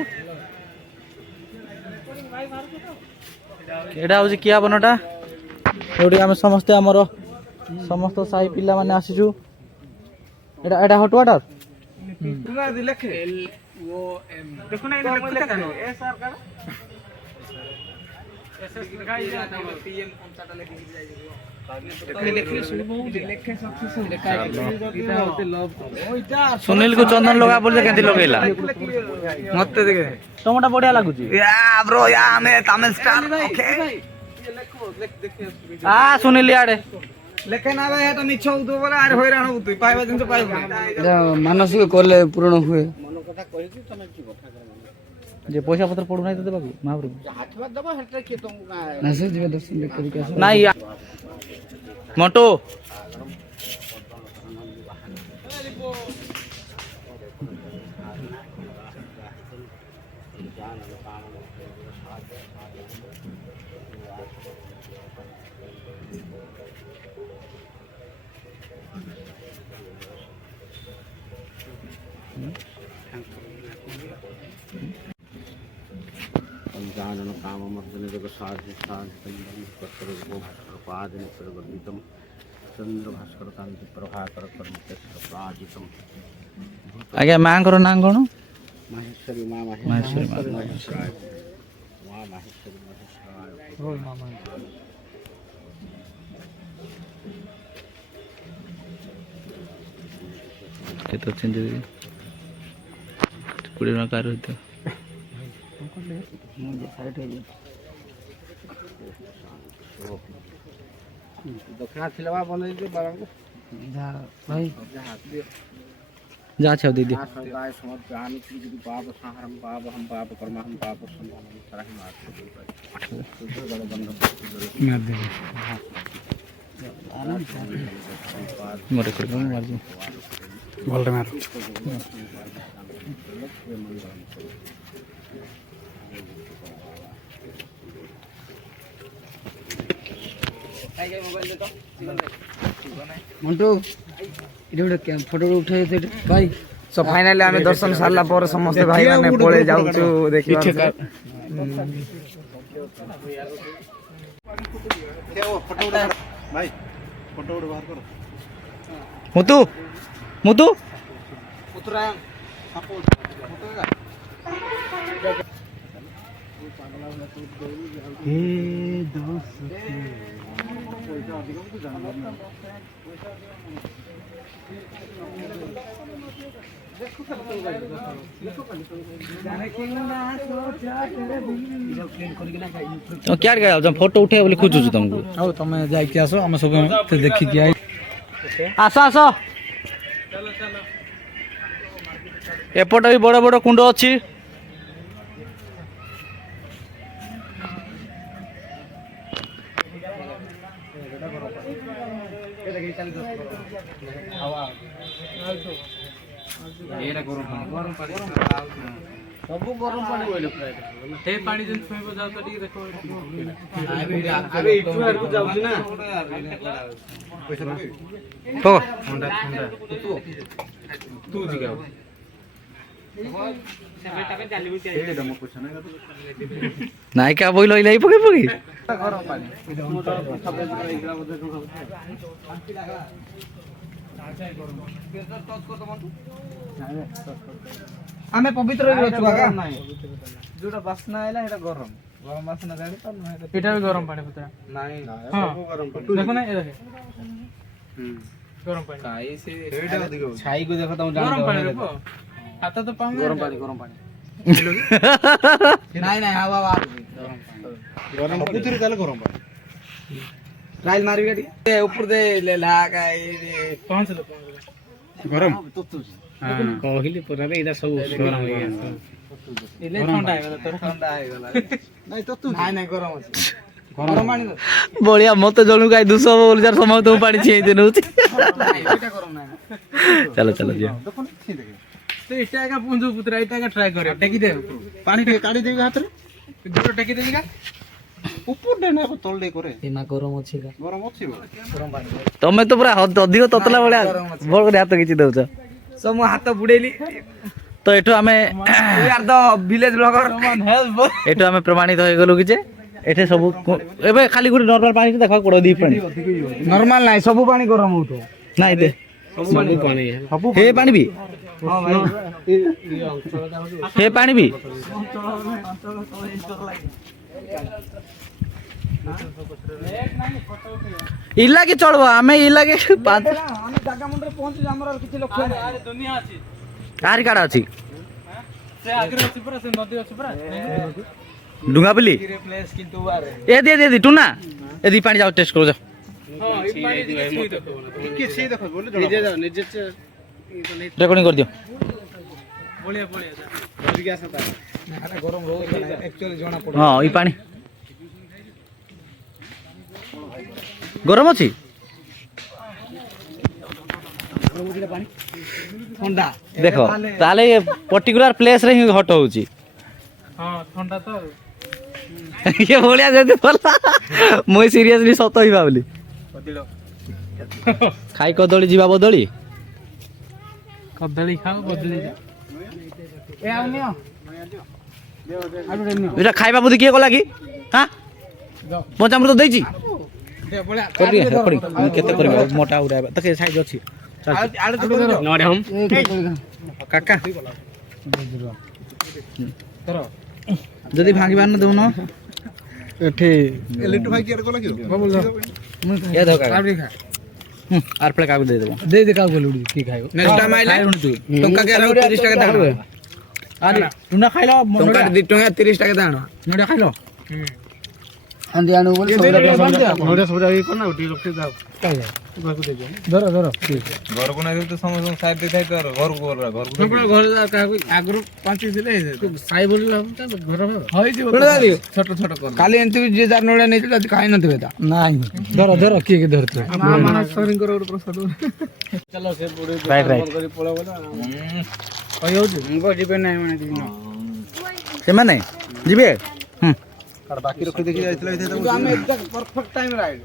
ଏଇଟା ହଉଛି କିଆ ବନଟା ଯୋଉଠି ଆମେ ସମସ୍ତେ ଆମର ସମସ୍ତ ସାହି ପିଲାମାନେ ଆସିଛୁ ଏଇଟା ଏଇଟା ହଟ୍ ୱାଟର ସୁନିଲ କୁ ଚନ୍ଦନ ଲଗା ବୋଲେ କେମିତି ଲଗେଇଲା ମତେ ଦେଖେ ତମଟା ବଢିଆ ଲାଗୁଛି ବ୍ରୋ ଆମେ ତାମିଲ ଷ୍ଟାର ଓକେ ସୁନିଲ ଆଡେ ଲେଖେ ନା ଭାଇ ଏଟା ମିଛ ହଉଥିବ ବୋଲେ ଆରେ ହଇରାଣ ହଉଥିବ ପାଇବା ଜିନିଷ ପାଇବୁନି ମାନସିକ କଲେ ପୂରଣ ହୁଏ ଯେ ପଇସା ପତ୍ର ପଡୁନାହିଁ ତ ଦେବାକୁ ମହାପ୍ରଭୁ ଯିବେ ଦର୍ଶନ କରିକି ଆସ ନାଇଁ ମଣ୍ଟୁ जानन काममर्दन जगसाधिष्ठानपादन प्रवर्तितम चंद्र भास्कर कांति प्रभाकर कर्मचक्राजितम ଆଜ୍ଞା ମାଙ୍କର ନାଁ କଣ माहेश्वरी माँ माहेश्वरी माँ महेश्वराय माँ माहेश्वरी महेश्वराय କେତେ ଅଛନ୍ତି କୋଡ଼ିଏ ଟଙ୍କା କାର ହେଇଥିବ दक्षिणा थिलवा बने जे बारंग भाई जा अच्छा दीदी गाय समझ जानी की यदि पाप संहरम पाप हम पाप कर्म हम पाप संभावना तरह मार तो बड़े बंद मार दे मोटे कर दूं मार दूं बोल मार मंटू इधर फोटो उठाए थे भाई सो फाइनली आम दर्शन सारा पर समस्त भाई मैंने पड़े जाऊँ देखिए मुतु मुतु क्या गया फोटो उठे बोली खोजु तुमको ଆଉ ତମେ ଯାଇକି ଆସ ଆମେ ସବୁ ଦେଖିକି ଆଇ आस आस एपट भी बड़ बड़ कुंड अच्छी ସବୁ ଗରମ ପାଣି ବୋଇଲେ ପ୍ରାୟ ସେ ପାଣି ଯେମିତି ଛୁଇଁବ ଯାଉ ତ ଟିକେ ଦେଖ ଆରେ ଏଠୁ ଆଡକୁ ଯାଉଛି ନା ଥଣ୍ଡା ଥଣ୍ଡା ତୁ ଜିଗାଉ ନାଇଁ କା ବଇ ଲଇ লাই ପକେ ପକେ ଗରମ ପାଣି आमे पवित्र जोटा बास्ना आइला एटा गरम गरम बास्ना जानि पर न एटा भी गरम पानी पुतरा नाही सब गरम पानी देखो ना ए देखे गरम पानी काई से एटा अधिक छाई को देखो तुम जान गरम पानी देखो आता तो पाऊंगा गरम पानी नाही नाही हवा हवा गरम पुतरी ताले गरम पानी राइल मारी गाड़ी ए ऊपर दे ले लागा ए पहुंच गरम कहली पुरा रे इदा सब गरम हो गया इले ठंडा है तो ठंडा है गला नहीं तो तू नहीं नहीं गरम है गरम पानी बढ़िया मत जनू गाय 200 बोल जार समय तो पानी छे देनु नहीं एटा गरम नहीं चलो चलो जी देखो ना छी देखे तो इटा का पुंजू पुत्रा इटा का ट्राई करे टेकी दे पानी टे काढी देबी हाथ रे दूर टेकी देबी का ऊपर दे ना तल दे करे सीमा गरम अछि का गरम अछि गरम पानी तमे तो पूरा अधिक ततला बळा बोल के हाथ किछि दउछ सो मो हाथ बुडेली तो एठो हमें we are the village blogger एठो हमें प्रमाणित होय गेलु कि जे एठे सब एबे खाली गुडी नॉर्मल पानी देखा पड़ो दी पानी नॉर्मल नहीं सब पानी गरम होतो नहीं दे सब पानी है हे पानी भी हां भाई हे पानी भी इला के चलबो हमें इला के पांच हम जागा मुंडे पहुंच हमर किछि लक्ष्य अरे दुनिया अछि कार काडा अछि से आगे अछि पूरा से नदी अछि पूरा डुंगाबली प्लेस किंतु आरे ए दे टुना ए दी पानी जाओ टेस्ट करो जाओ हां ई पानी छुई देखो टिके छुई देखो बोले निजे जाओ निजे रेकॉर्डिंग कर दियो बोलिया बोलिया जा जल्दी आसा ता अरे गरम हो एक्चुअली जणा पड़ हां ई पानी गरम अछि ठंडा देखो ताले पर्टिकुलर प्लेस रे ही हट होउची हां ठंडा तो ये बोलिया जदी बोला मोय सीरियसली सत ही भाबली बदिलो खाई कदली जीवा बदली कदली खाओ बदली जा ए आउनियो एटा खाइबा बुद्धि किए गला की हां पंचामृत देछि दे बोला करी रेकॉर्डिंग केते करबे मोटा उड़ाबे तके साइज अछि चल आले तो नडे हम काका करो जदी भांगीबा न दउनो एठी लिट्टू भाई केर को लगियो बोल ये धोका काबड़ी खा आर प्ले कागज दे देबो दे दे का बोलुडी की खाइबो नेक्स्ट टाइम आइले टंका के 30 टका दानो अरे टुना खाइलो टंका 2 टका 30 टका दानो नडे खाइलो अंदे आनु बोल नडे सब जाई कोना उठी रखते जाओ का जाओ घर को दे जाओ धरो घर को नहीं तो समझ साइड दे थाई तो घर को बोल रहा घर को घर जा का आगरो 5 दिले साई बोल हम त घर होई दियो छोट छोट कर खाली एंती जे जार नोडा नै त खाइ नथिबे ता नाही धरो के धरतो मामा सरिंग करो प्रसाद चलो से पूरे राइट करी पळो बोला कहि होउ गो जिबे नाही माने दिन के माने जिबे और बाकी रखि देखि जाइतले तो हमें एकदम परफेक्ट टाइम राइड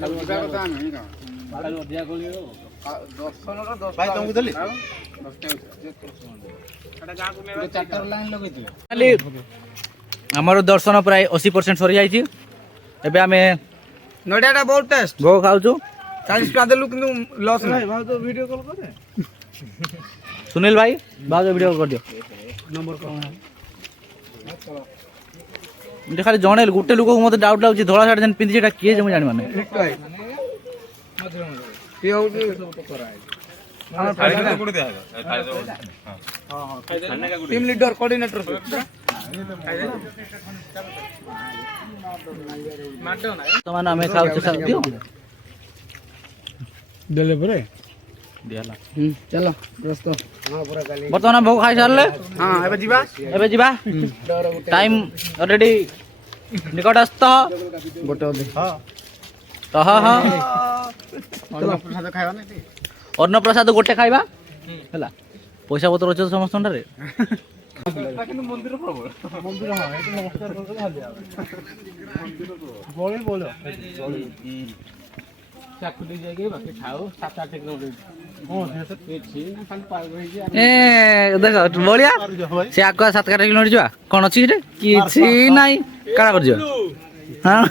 कल मजा करता नहीं का बाड़ा दिया गोलियो ଭାଇ ତମକୁ ଦେଲି ଚାରିଟାର ଲାଇନ୍ ଲଗେଇଥିବେ। ଖାଲି ଆମର ଦର୍ଶନ ପ୍ରାୟ 80% ସରିଯାଇଛି। ଏବେ ଆମେ ନଡ଼ିଆଟା ବହୁତ ଟେଷ୍ଟ। ଭୋଗ ଖାଉଛୁ। 40 ଟଙ୍କା ଦେଲୁ କିନ୍ତୁ ଲସ୍ ନାହିଁ। ସୁନିଲ ଭାଇ ଭାଉଜ ଭିଡ଼ିଓ କରିଦିଅ। ଏଠି ଖାଲି ଜଣେ ଗୋଟେ ଲୋକକୁ ମୋତେ ଡାଉଟ୍ ଲାଗୁଛି ଧଳା ଶାଢ଼ୀ ଯେନ୍ ପିନ୍ଧିଛି ଏଟା କିଏ ଯେ ମୁଁ ଜାଣିପାରୁନି। ଇଏ ହଉଛି ଟିମ୍ ଲିଡର କୋଅର୍ଡିନେଟର। ବର୍ତ୍ତମାନ ଆମେ ଖାଉଛୁ ଖାଦ୍ୟ ଦେଲେ ପରେ ଦିଆଲା। ଚାଲ ପ୍ରସ୍ତ। ବର୍ତ୍ତମାନ ଭୋଗ ଖାଇସାରିଲେ ହଁ ଏବେ ଯିବା। ଏବେ ଯିବା। ଟାଇମ୍ ଅଲରେଡି ନିକଟସ୍ଥ ଗୋଟେ ଅଧେ ତହ ଅନ୍ନପ୍ରସାଦ ଗୋଟେ ଖାଇବା ହେଲା। ପଇସା ପତ୍ର ଅଛି ତ ସମସ୍ତଙ୍କଠାରେ। ଏ ଦେଖ ବଢିଆ ସେ ଆଗୁଆ 7-8 କିଲୋମିଟର ଯିବା। କ'ଣ ଅଛି ସେଠି? କିଛି ନାହିଁ। କାଣା କରିଯିବା? ହଁ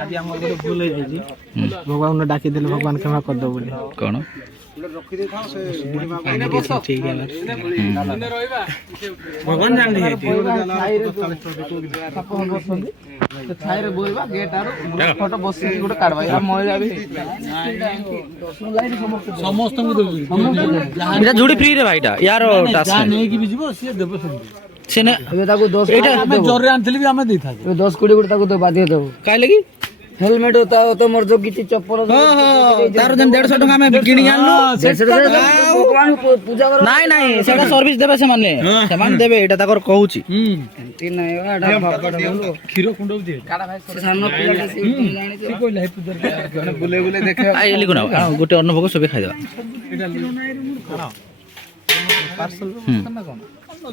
ଆଜି ଆମର ଗୋଟେ ଭୁଲ ହେଇଯାଇଛି। ଭଗବାନ ଡାକିଦେଲେ ଭଗବାନ କ୍ଷମା କରିଦେବ ବୋଲି। କ'ଣ ଠିକ ଭଗବାନ ଜାଣିଛନ୍ତି। ଛାଇରେ ବୋଇବା ଗେଟ୍ ଆରୁ ଫଟୋ ବସିକି ଗୋଟେ କାଢବା। ୟା ମଇଳା ବି ସମସ୍ତଙ୍କୁ ଦେଉଛି। ଏଇଟା ଝୁଡ଼ି ଫ୍ରିରେ ଭାଇଟା ୟାର ଯାହା ନେଇକି ବି ଯିବ ସିଏ ଦେବ ସେମିତି। ସେ ଏବେ ତାକୁ 10 ଏଇଟା ଆମେ ଜୋରରେ ଆଣିଥିଲେ ବି ଆମେ ଦେଇଥାନ୍ତୁ। 10-20 ଗୋଟେ ତାକୁ ବାଧ୍ୟ ଦେବୁ। କାହିଁଲେ କି ହେଲମେଟ ତମର ଯୋଉ କିଛି ଚପଲ ତାର ଯେନ୍ 150 ଟଙ୍କା ଆମେ କିଣିକି ଆଣିଲୁ। ଭଗବାନଙ୍କୁ ପୂଜା କର। ନାଇଁ ନାଇଁ ସେଟା ସର୍ଭିସ ଦେବେ ସେମାନେ ଦେବେ। ଏଇଟା ତାଙ୍କର କହୁଛି। ଏମିତି ନାଇଁ ଏଟା ଭାବଟା ବୋଲୁ କ୍ଷୀର କୁଣ୍ଡଉଛି। ସେ ସାନ ପିଲାଟା ସେ ଜାଣିଛି ଜଣେ ବୁଲେଇ ବୁଲେଇ ଦେଖେ। ଆଇ ଏଲି ଗୁନା ଗୋଟେ ଅନ୍ନ ଭୋଗ ସବେ ଖାଇଦେବା। 100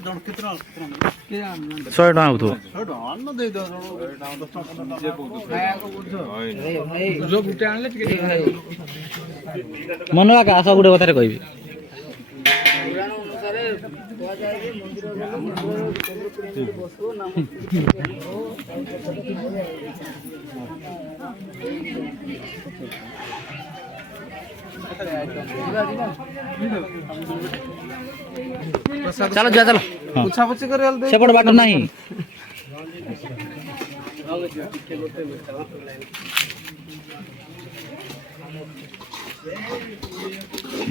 ଟଙ୍କା ହଉଥିବ। ମନ ଆସ ଗୋଟେ କଥାରେ କହିବି। ଚାଲ ଯିବା ଚାଲ। ପୁଛାପୁଛି କରି ସେପଟେ ବାଟ ନାହିଁ।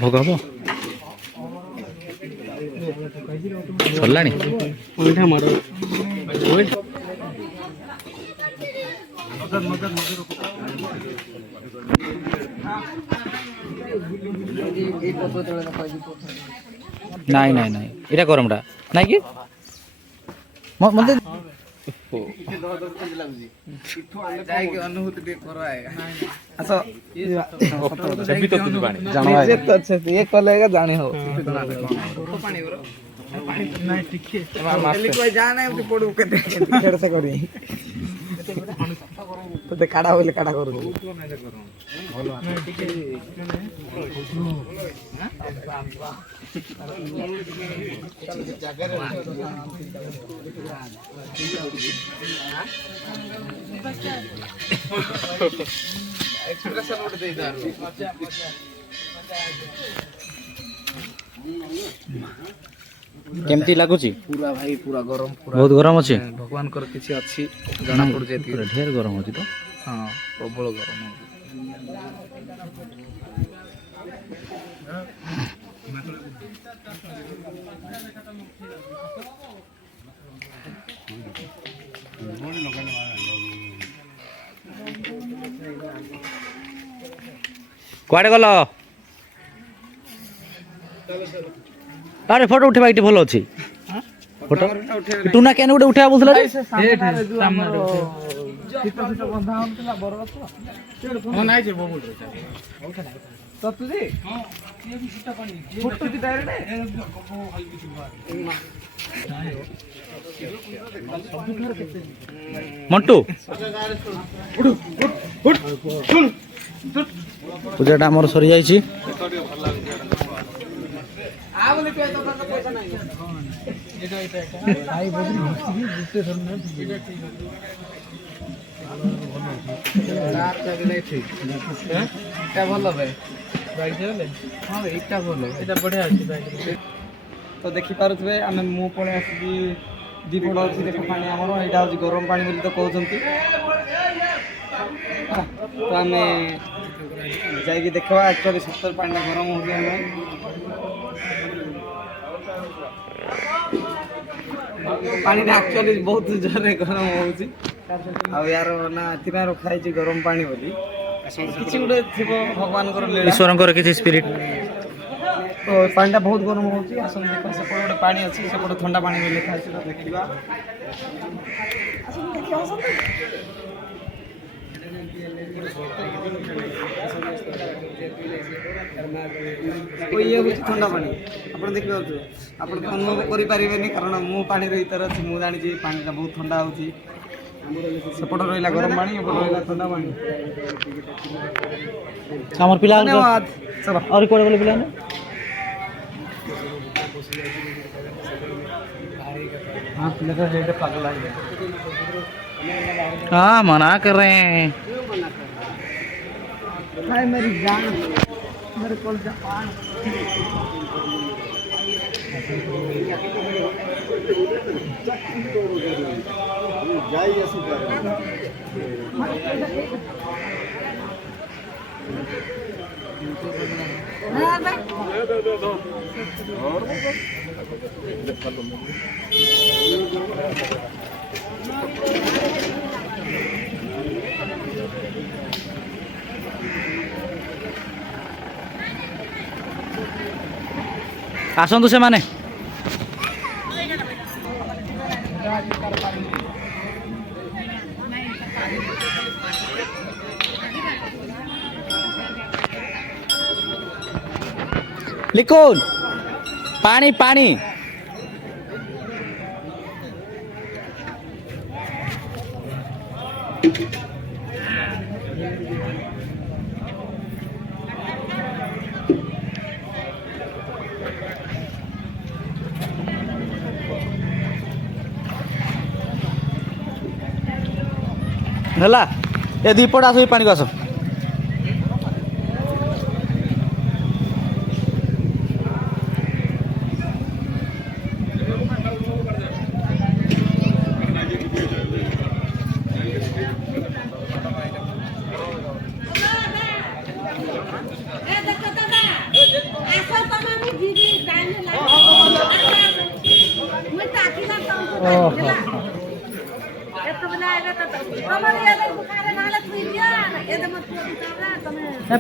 ଭୋଗ ହବ ସରିଲାଣି। ନାଇଁ ନାଇଁ ନାଇଁ ଏଇଟା ଗରମଟା ନାଇଁ କି ମତେ ଯାଇକି ଅନୁଭୂତି ଟିକେ କର ଆସ। ଇଏ କଲେ ଜାଣି ହବ ଯା ନାଇଁ ପଡୁ କେତେ ଖେଳସେ କରି ତତେ କାଢା ବୋଇଲେ କାଢା କରୁଛୁ। ଏକ୍ସପ୍ରେସନ ଗୋଟେ ଦେଇଥାର। କେମିତି ଲାଗୁଛି? ପୁରା ଭାଇ ପୁରା ଗରମ। ବହୁତ ଗରମ ଅଛି। ଭଗବାନଙ୍କର କିଛି ଅଛି ଜଣା ପଡୁଛି। ଢେର ଗରମ ଅଛି ତ। ହଁ ପ୍ରବଳ ଗରମ ହଉଛି। କୁଆଡେ ଗଲ? ଆରେ ଫଟୋ ଉଠେଇବା ଏଠି ଭଲ ଅଛି। ଫଟୋ ଟୁନା କେନ୍ ଗୋଟେ ଉଠେଇବା ବୁଝିଲା ମଣ୍ଟୁ ପୂଜାଟା ଆମର ସରିଯାଇଛି। ତ ଦେଖିପାରୁଥିବେ ଆମେ ମୁଁ ପଳେଇ ଆସିକି ଦୀପଟ ଅଛି ଦେଖ ପାଣି ଆମର ଏଇଟା ହେଉଛି ଗରମ ପାଣି ବୋଲି ତ କହୁଛନ୍ତି। ତ ଆମେ ଯାଇକି ଦେଖିବା ଆକ୍ଚୁଆଲି ସତରେ ପାଣିଟା ଗରମ ହେଉଛି ଆମେ ପାଣିଟା ଆକ୍ଚୁଆଲି ବହୁତ ଜୋରରେ ଗରମ ହେଉଛି ଆଉ ୟାର ନା ଏଥିପାଇଁ ରଖା ହେଇଛି ଗରମ ପାଣି ବୋଲି କିଛି ଗୋଟେ ଥିବ ଭଗବାନଙ୍କର ଲୀଳା। ଈଶ୍ୱରଙ୍କର କିଛି ସ୍ପିରିଟ୍। ତ ପାଣିଟା ବହୁତ ଗରମ ହେଉଛି ଆସନ୍ତୁ ଦେଖିବା ସେପଟେ ଗୋଟେ ପାଣି ଅଛି ସେପଟେ ଥଣ୍ଡା ପାଣି ବୋଲି ଲେଖା ଅଛି ତ ଦେଖିବା। ଇଏ ହେଉଛି ଥଣ୍ଡା ପାଣି ଆପଣ ଦେଖିପାରୁଥିବେ ଆପଣ ତ ଅନୁଭବ କରିପାରିବେନି କାରଣ ମୁଁ ପାଣିର ଭିତରେ ଅଛି ମୁଁ ଜାଣିଛି ପାଣିଟା ବହୁତ ଥଣ୍ଡା ହେଉଛି। ସେପଟେ ରହିଲା ଗରମ ପାଣି ଏପଟେ ରହିଲା ଥଣ୍ଡା ପାଣି। ଆମର ପିଲା ଧନ୍ୟବାଦ ଚଲ ଆହୁରି କୁଆଡ଼େ ଗଲେ ପିଲାମାନେ? हाँ मना कर रहे हैं। मेरी जान मेरे को जापान ଆସନ୍ତୁ ସେମାନେ। लिखुन पानी पानी ହେଲା ଏ ଦୀପଟା ଆସ ପାଣିକୁ ଆସ।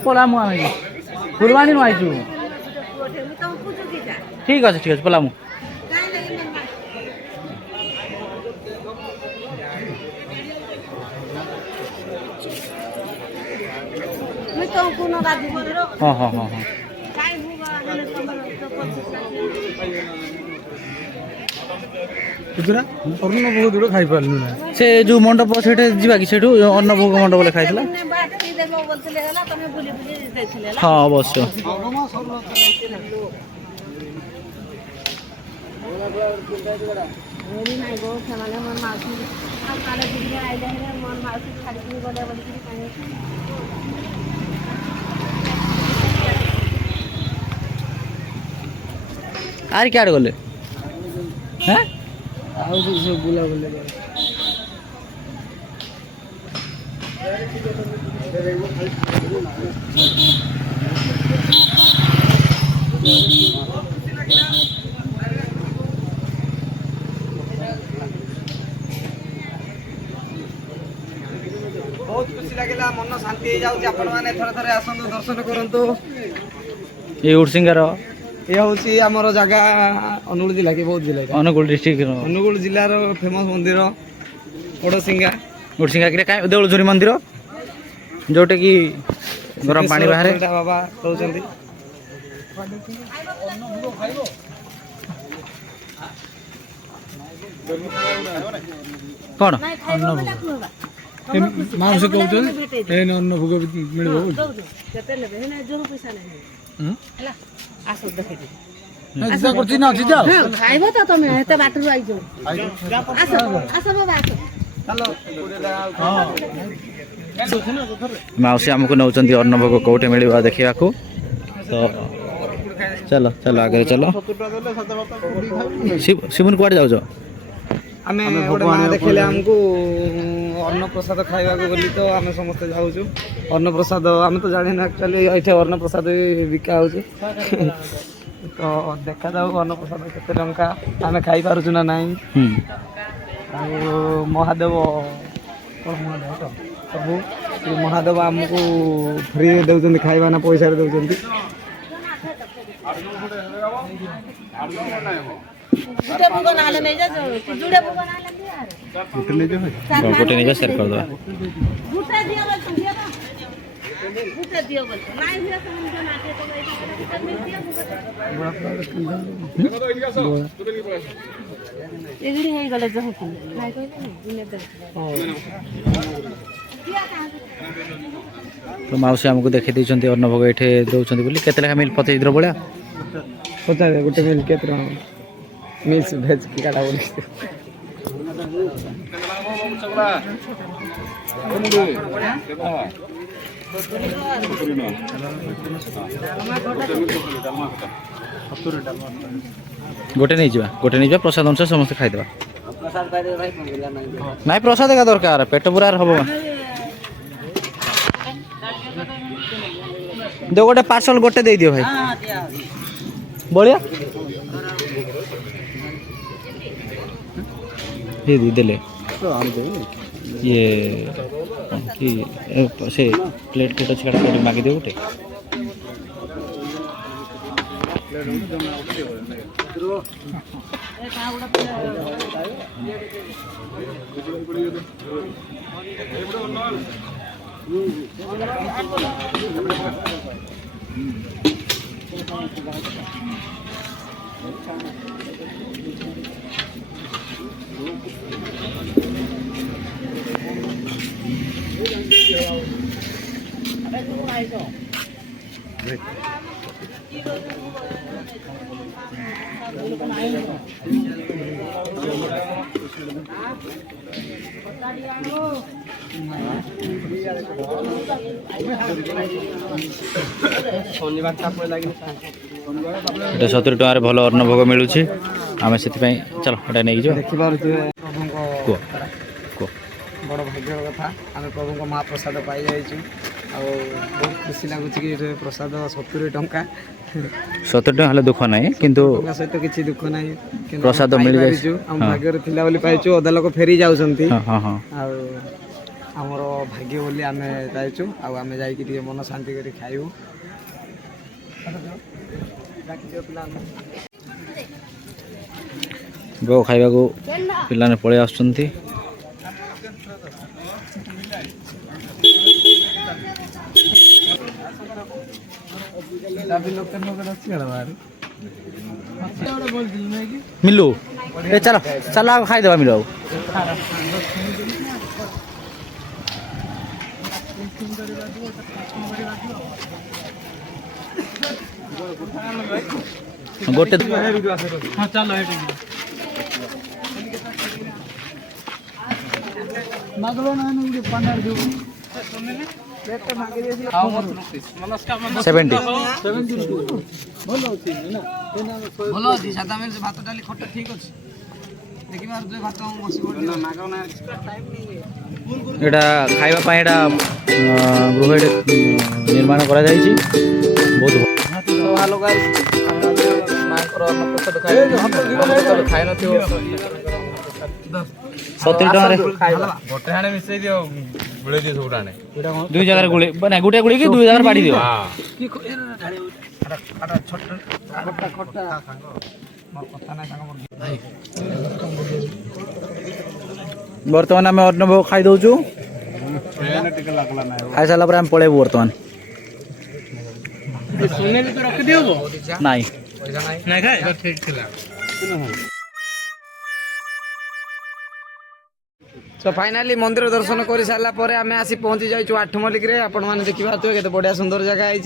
ପଲାମୁ ଆମେ ଫୁଲବାଣୀ ଆଇଛୁ। ଠିକ୍ ଅଛି ପଲାମୁ। ହଁ ହଁ ହଁ ହଁ ଅନ୍ନ ବହୁତ ଦୂର ଖାଇପାରିଲୁ ନା। ସେ ଯୋଉ ମଣ୍ଡପ ସେଇଠି ଯିବା କି ସେଇଠୁ ଅନ୍ନଭୋଗ ମଣ୍ଡପ ଲେଖାଇଥିଲା। ହଁ ଅବଶ୍ୟ ଆରି କିଆଡ଼େ ଗଲେ? হ্যাঁ ଆଉ ସବୁ ବୁଲାବୁଲି ବହୁତ ଖୁସି ଲାଗିଲା ମନ ଶାନ୍ତି ହେଇଯାଉଛି ଆପଣମାନେ ଥରେ ଥରେ ଆସନ୍ତୁ ଦର୍ଶନ କରନ୍ତୁ। ଏ ଉଡ଼ସିଙ୍ଗାର ଏ ହେଉଛି ଆମର ଜାଗା ଅନୁଗୁଳ ଜିଲ୍ଲା କି ବୌଦ୍ଧ ଜିଲ୍ଲା? ଅନୁଗୁଳ ଡିଷ୍ଟ୍ରିକ୍ଟ ଅନୁଗୁଳ ଜିଲ୍ଲାର ଫେମସ୍ ମନ୍ଦିର ଓଡ଼ସିଙ୍ଗା। ଗୁଡ଼ସିଙ୍ଗାକିରେ କାଇଁ ଦେଉଳଝୁରି ମନ୍ଦିର ଯୋଉଟା କି ଗରମ ପାଣି ବାହାରେ ବାବା ରହୁଛନ୍ତି। କ'ଣ ମାଉସୀ କହୁଛନ୍ତି ଏଇନେ ଅନ୍ନ ଭୋଗ ମିଳିବ କରୁଛି ନା ଅଛି ଯାଅ ଖାଇବ ତ ତମେ ଏତେ ବାଟରୁ ଆଇଛ ଆସ ଆସ ବାବା ଆସ ମାଉସୀ ଆମକୁ ନେଉଛନ୍ତି ଅନ୍ନଭୋଗ କେଉଁଠି ମିଳିବ ଦେଖିବାକୁ। ତ ଚାଲ ଚାଲ ଆଗରେ ଚାଲ। ଶିବୁନ କୁଆଡ଼େ ଯାଉଛ? ଆମେ ଗୋଟେ ମା ଦେଖିଲେ ଆମକୁ ଅନ୍ନପ୍ରସାଦ ଖାଇବାକୁ ବୋଲି ତ ଆମେ ସମସ୍ତେ ଯାଉଛୁ। ଅନ୍ନପ୍ରସାଦ ଆମେ ତ ଜାଣିନୁ ଆକ୍ଚୁଆଲି ଏଇଠି ଅନ୍ନପ୍ରସାଦ ବି ବିକା ହେଉଛି। ତ ଦେଖାଯାଉ ଅନ୍ନପ୍ରସାଦ କେତେ ଟଙ୍କା, ଆମେ ଖାଇପାରୁଛୁ ନା ନାହିଁ। ଆଉ ମହାଦେବ କ'ଣ ମହାଦେବ ତ ସବୁ ମହାଦେବ ଆମକୁ ଫ୍ରିରେ ଦେଉଛନ୍ତି ଖାଇବା ନା ପଇସାରେ ଦେଉଛନ୍ତି? ଗୋଟେ ନେଇଯା ସେୟାର କରିଦେବା। ତ ମାଉସୀ ଆମକୁ ଦେଖେଇ ଦେଇଛନ୍ତି ଅନ୍ନଭୋଗ ଏଠି ଦେଉଛନ୍ତି ବୋଲି। କେତେ ଲେଖା ମିଲ୍ 25 ଭଳିଆ? ପଚାରେ ଗୋଟେ ମିଲ୍ କେତେ ଟଙ୍କା? ମିଲ୍ସ ଭେଜ୍ ପିକାଟା ବୋଲି ଗୋଟେ ନେଇଯିବା ପ୍ରସାଦ ଅନୁସାରେ ସମସ୍ତେ ଖାଇଦେବା। ନାଇଁ ପ୍ରସାଦ ଏକା ଦରକାର, ପେଟ ପୁରା ହବ। ଦେ ଗୋଟେ ପାର୍ସଲ ଗୋଟେ ଦେଇଦିଅ ଭାଇ। ବଳିଆ ଦେଲେ ଇଏ କି ସେ ପ୍ଲେଟ୍ ଅଛି ମାଗିଦିଅ ଗୋଟେ। এটা 70 ଟଙ୍କାରେ ଭଲ ଅନ୍ନଭୋଗ ମିଳୁଛି। ଆମେ ସେଥିପାଇଁ ଚାଲ ଏଇଟା ନେଇକି ଯିବା। ଦେଖିପାରୁଥିବେ ପ୍ରଭୁଙ୍କ କୁହ କୁହ। ବଡ଼ ଭାଗ୍ୟର କଥା, ଆମେ ପ୍ରଭୁଙ୍କ ମହାପ୍ରସାଦ ପାଇଯାଇଛୁ। ଆଉ ବହୁତ ଖୁସି ଲାଗୁଛି କି ଏଠି ପ୍ରସାଦ 70 ଟଙ୍କା। 70 ଟଙ୍କା ହେଲେ ଦୁଃଖ ନାହିଁ, କିନ୍ତୁ ଟଙ୍କା ସହିତ କିଛି ଦୁଃଖ ନାହିଁ। କିନ୍ତୁ ପ୍ରସାଦ ଆମେ ମିଳିଯାଇଛି। ପାଇପାରିଛୁ, ଆମ ଭାଗ୍ୟରେ ଥିଲା ବୋଲି ପାଇଛୁ। ଅଧା ଲୋକ ଫେରି ଯାଉଛନ୍ତି। ହଁ ହଁ ଆଉ ଆମର ଭାଗ୍ୟ ବୋଲି ଆମେ ପାଇଛୁ। ଆଉ ଆମେ ଯାଇକି ଟିକେ ମନ ଶାନ୍ତି କରି ଖାଇବୁ। ଭୋଗ ଖାଇବାକୁ ପିଲାମାନେ ପଳେଇ ଆସୁଛନ୍ତି। ମିଲୁ ଏ ଚାଲ ଚାଲ ଆଉ ଖାଇଦେବା ମିଲୁ। ଆଉ ଗୋଟେ ସେଭେଣ୍ଟି ଭଲ ଅଛି। ସାଧା ମିଲ୍ସ ଭାତ ଡାଲି ଖଟା ଠିକ୍ ଅଛି। ଦେଖିପାରୁଥିବେ ଭାତ ବସି ଏଇଟା ଖାଇବା ପାଇଁ ଏଇଟା ଗୃହ ନିର୍ମାଣ କରାଯାଇଛି। ବହୁତ ଭଲ ମାଙ୍କର ଅନ୍ନପ୍ରସାଦ ଖାଇନଥିବ। 70 ଟଙ୍କାରେ ଗୋଟେ ହାଣେ ମିଶେଇ ଦିଅ, ଗୁଳେଇ ଦିଅ ସବୁ ହାଣେ। ଦୁଇ ଜାଗାରେ ଗୁଳି ମାନେ ଗୋଟେ ଗୁଳିକି ଦୁଇ ଜାଗାରେ ବାଡ଼ି ଦିଅ। बर्तमान आम अन्नभोग खाई दौचु खाई सारा पर आम पलैबू बर्तमान नाई तो फाइनाली मंदिर दर्शन कर सारा पर आम आसी पहुंची जाइए आठमल्लिक आपण मैंने देखा केते बढ़िया सुंदर जगह है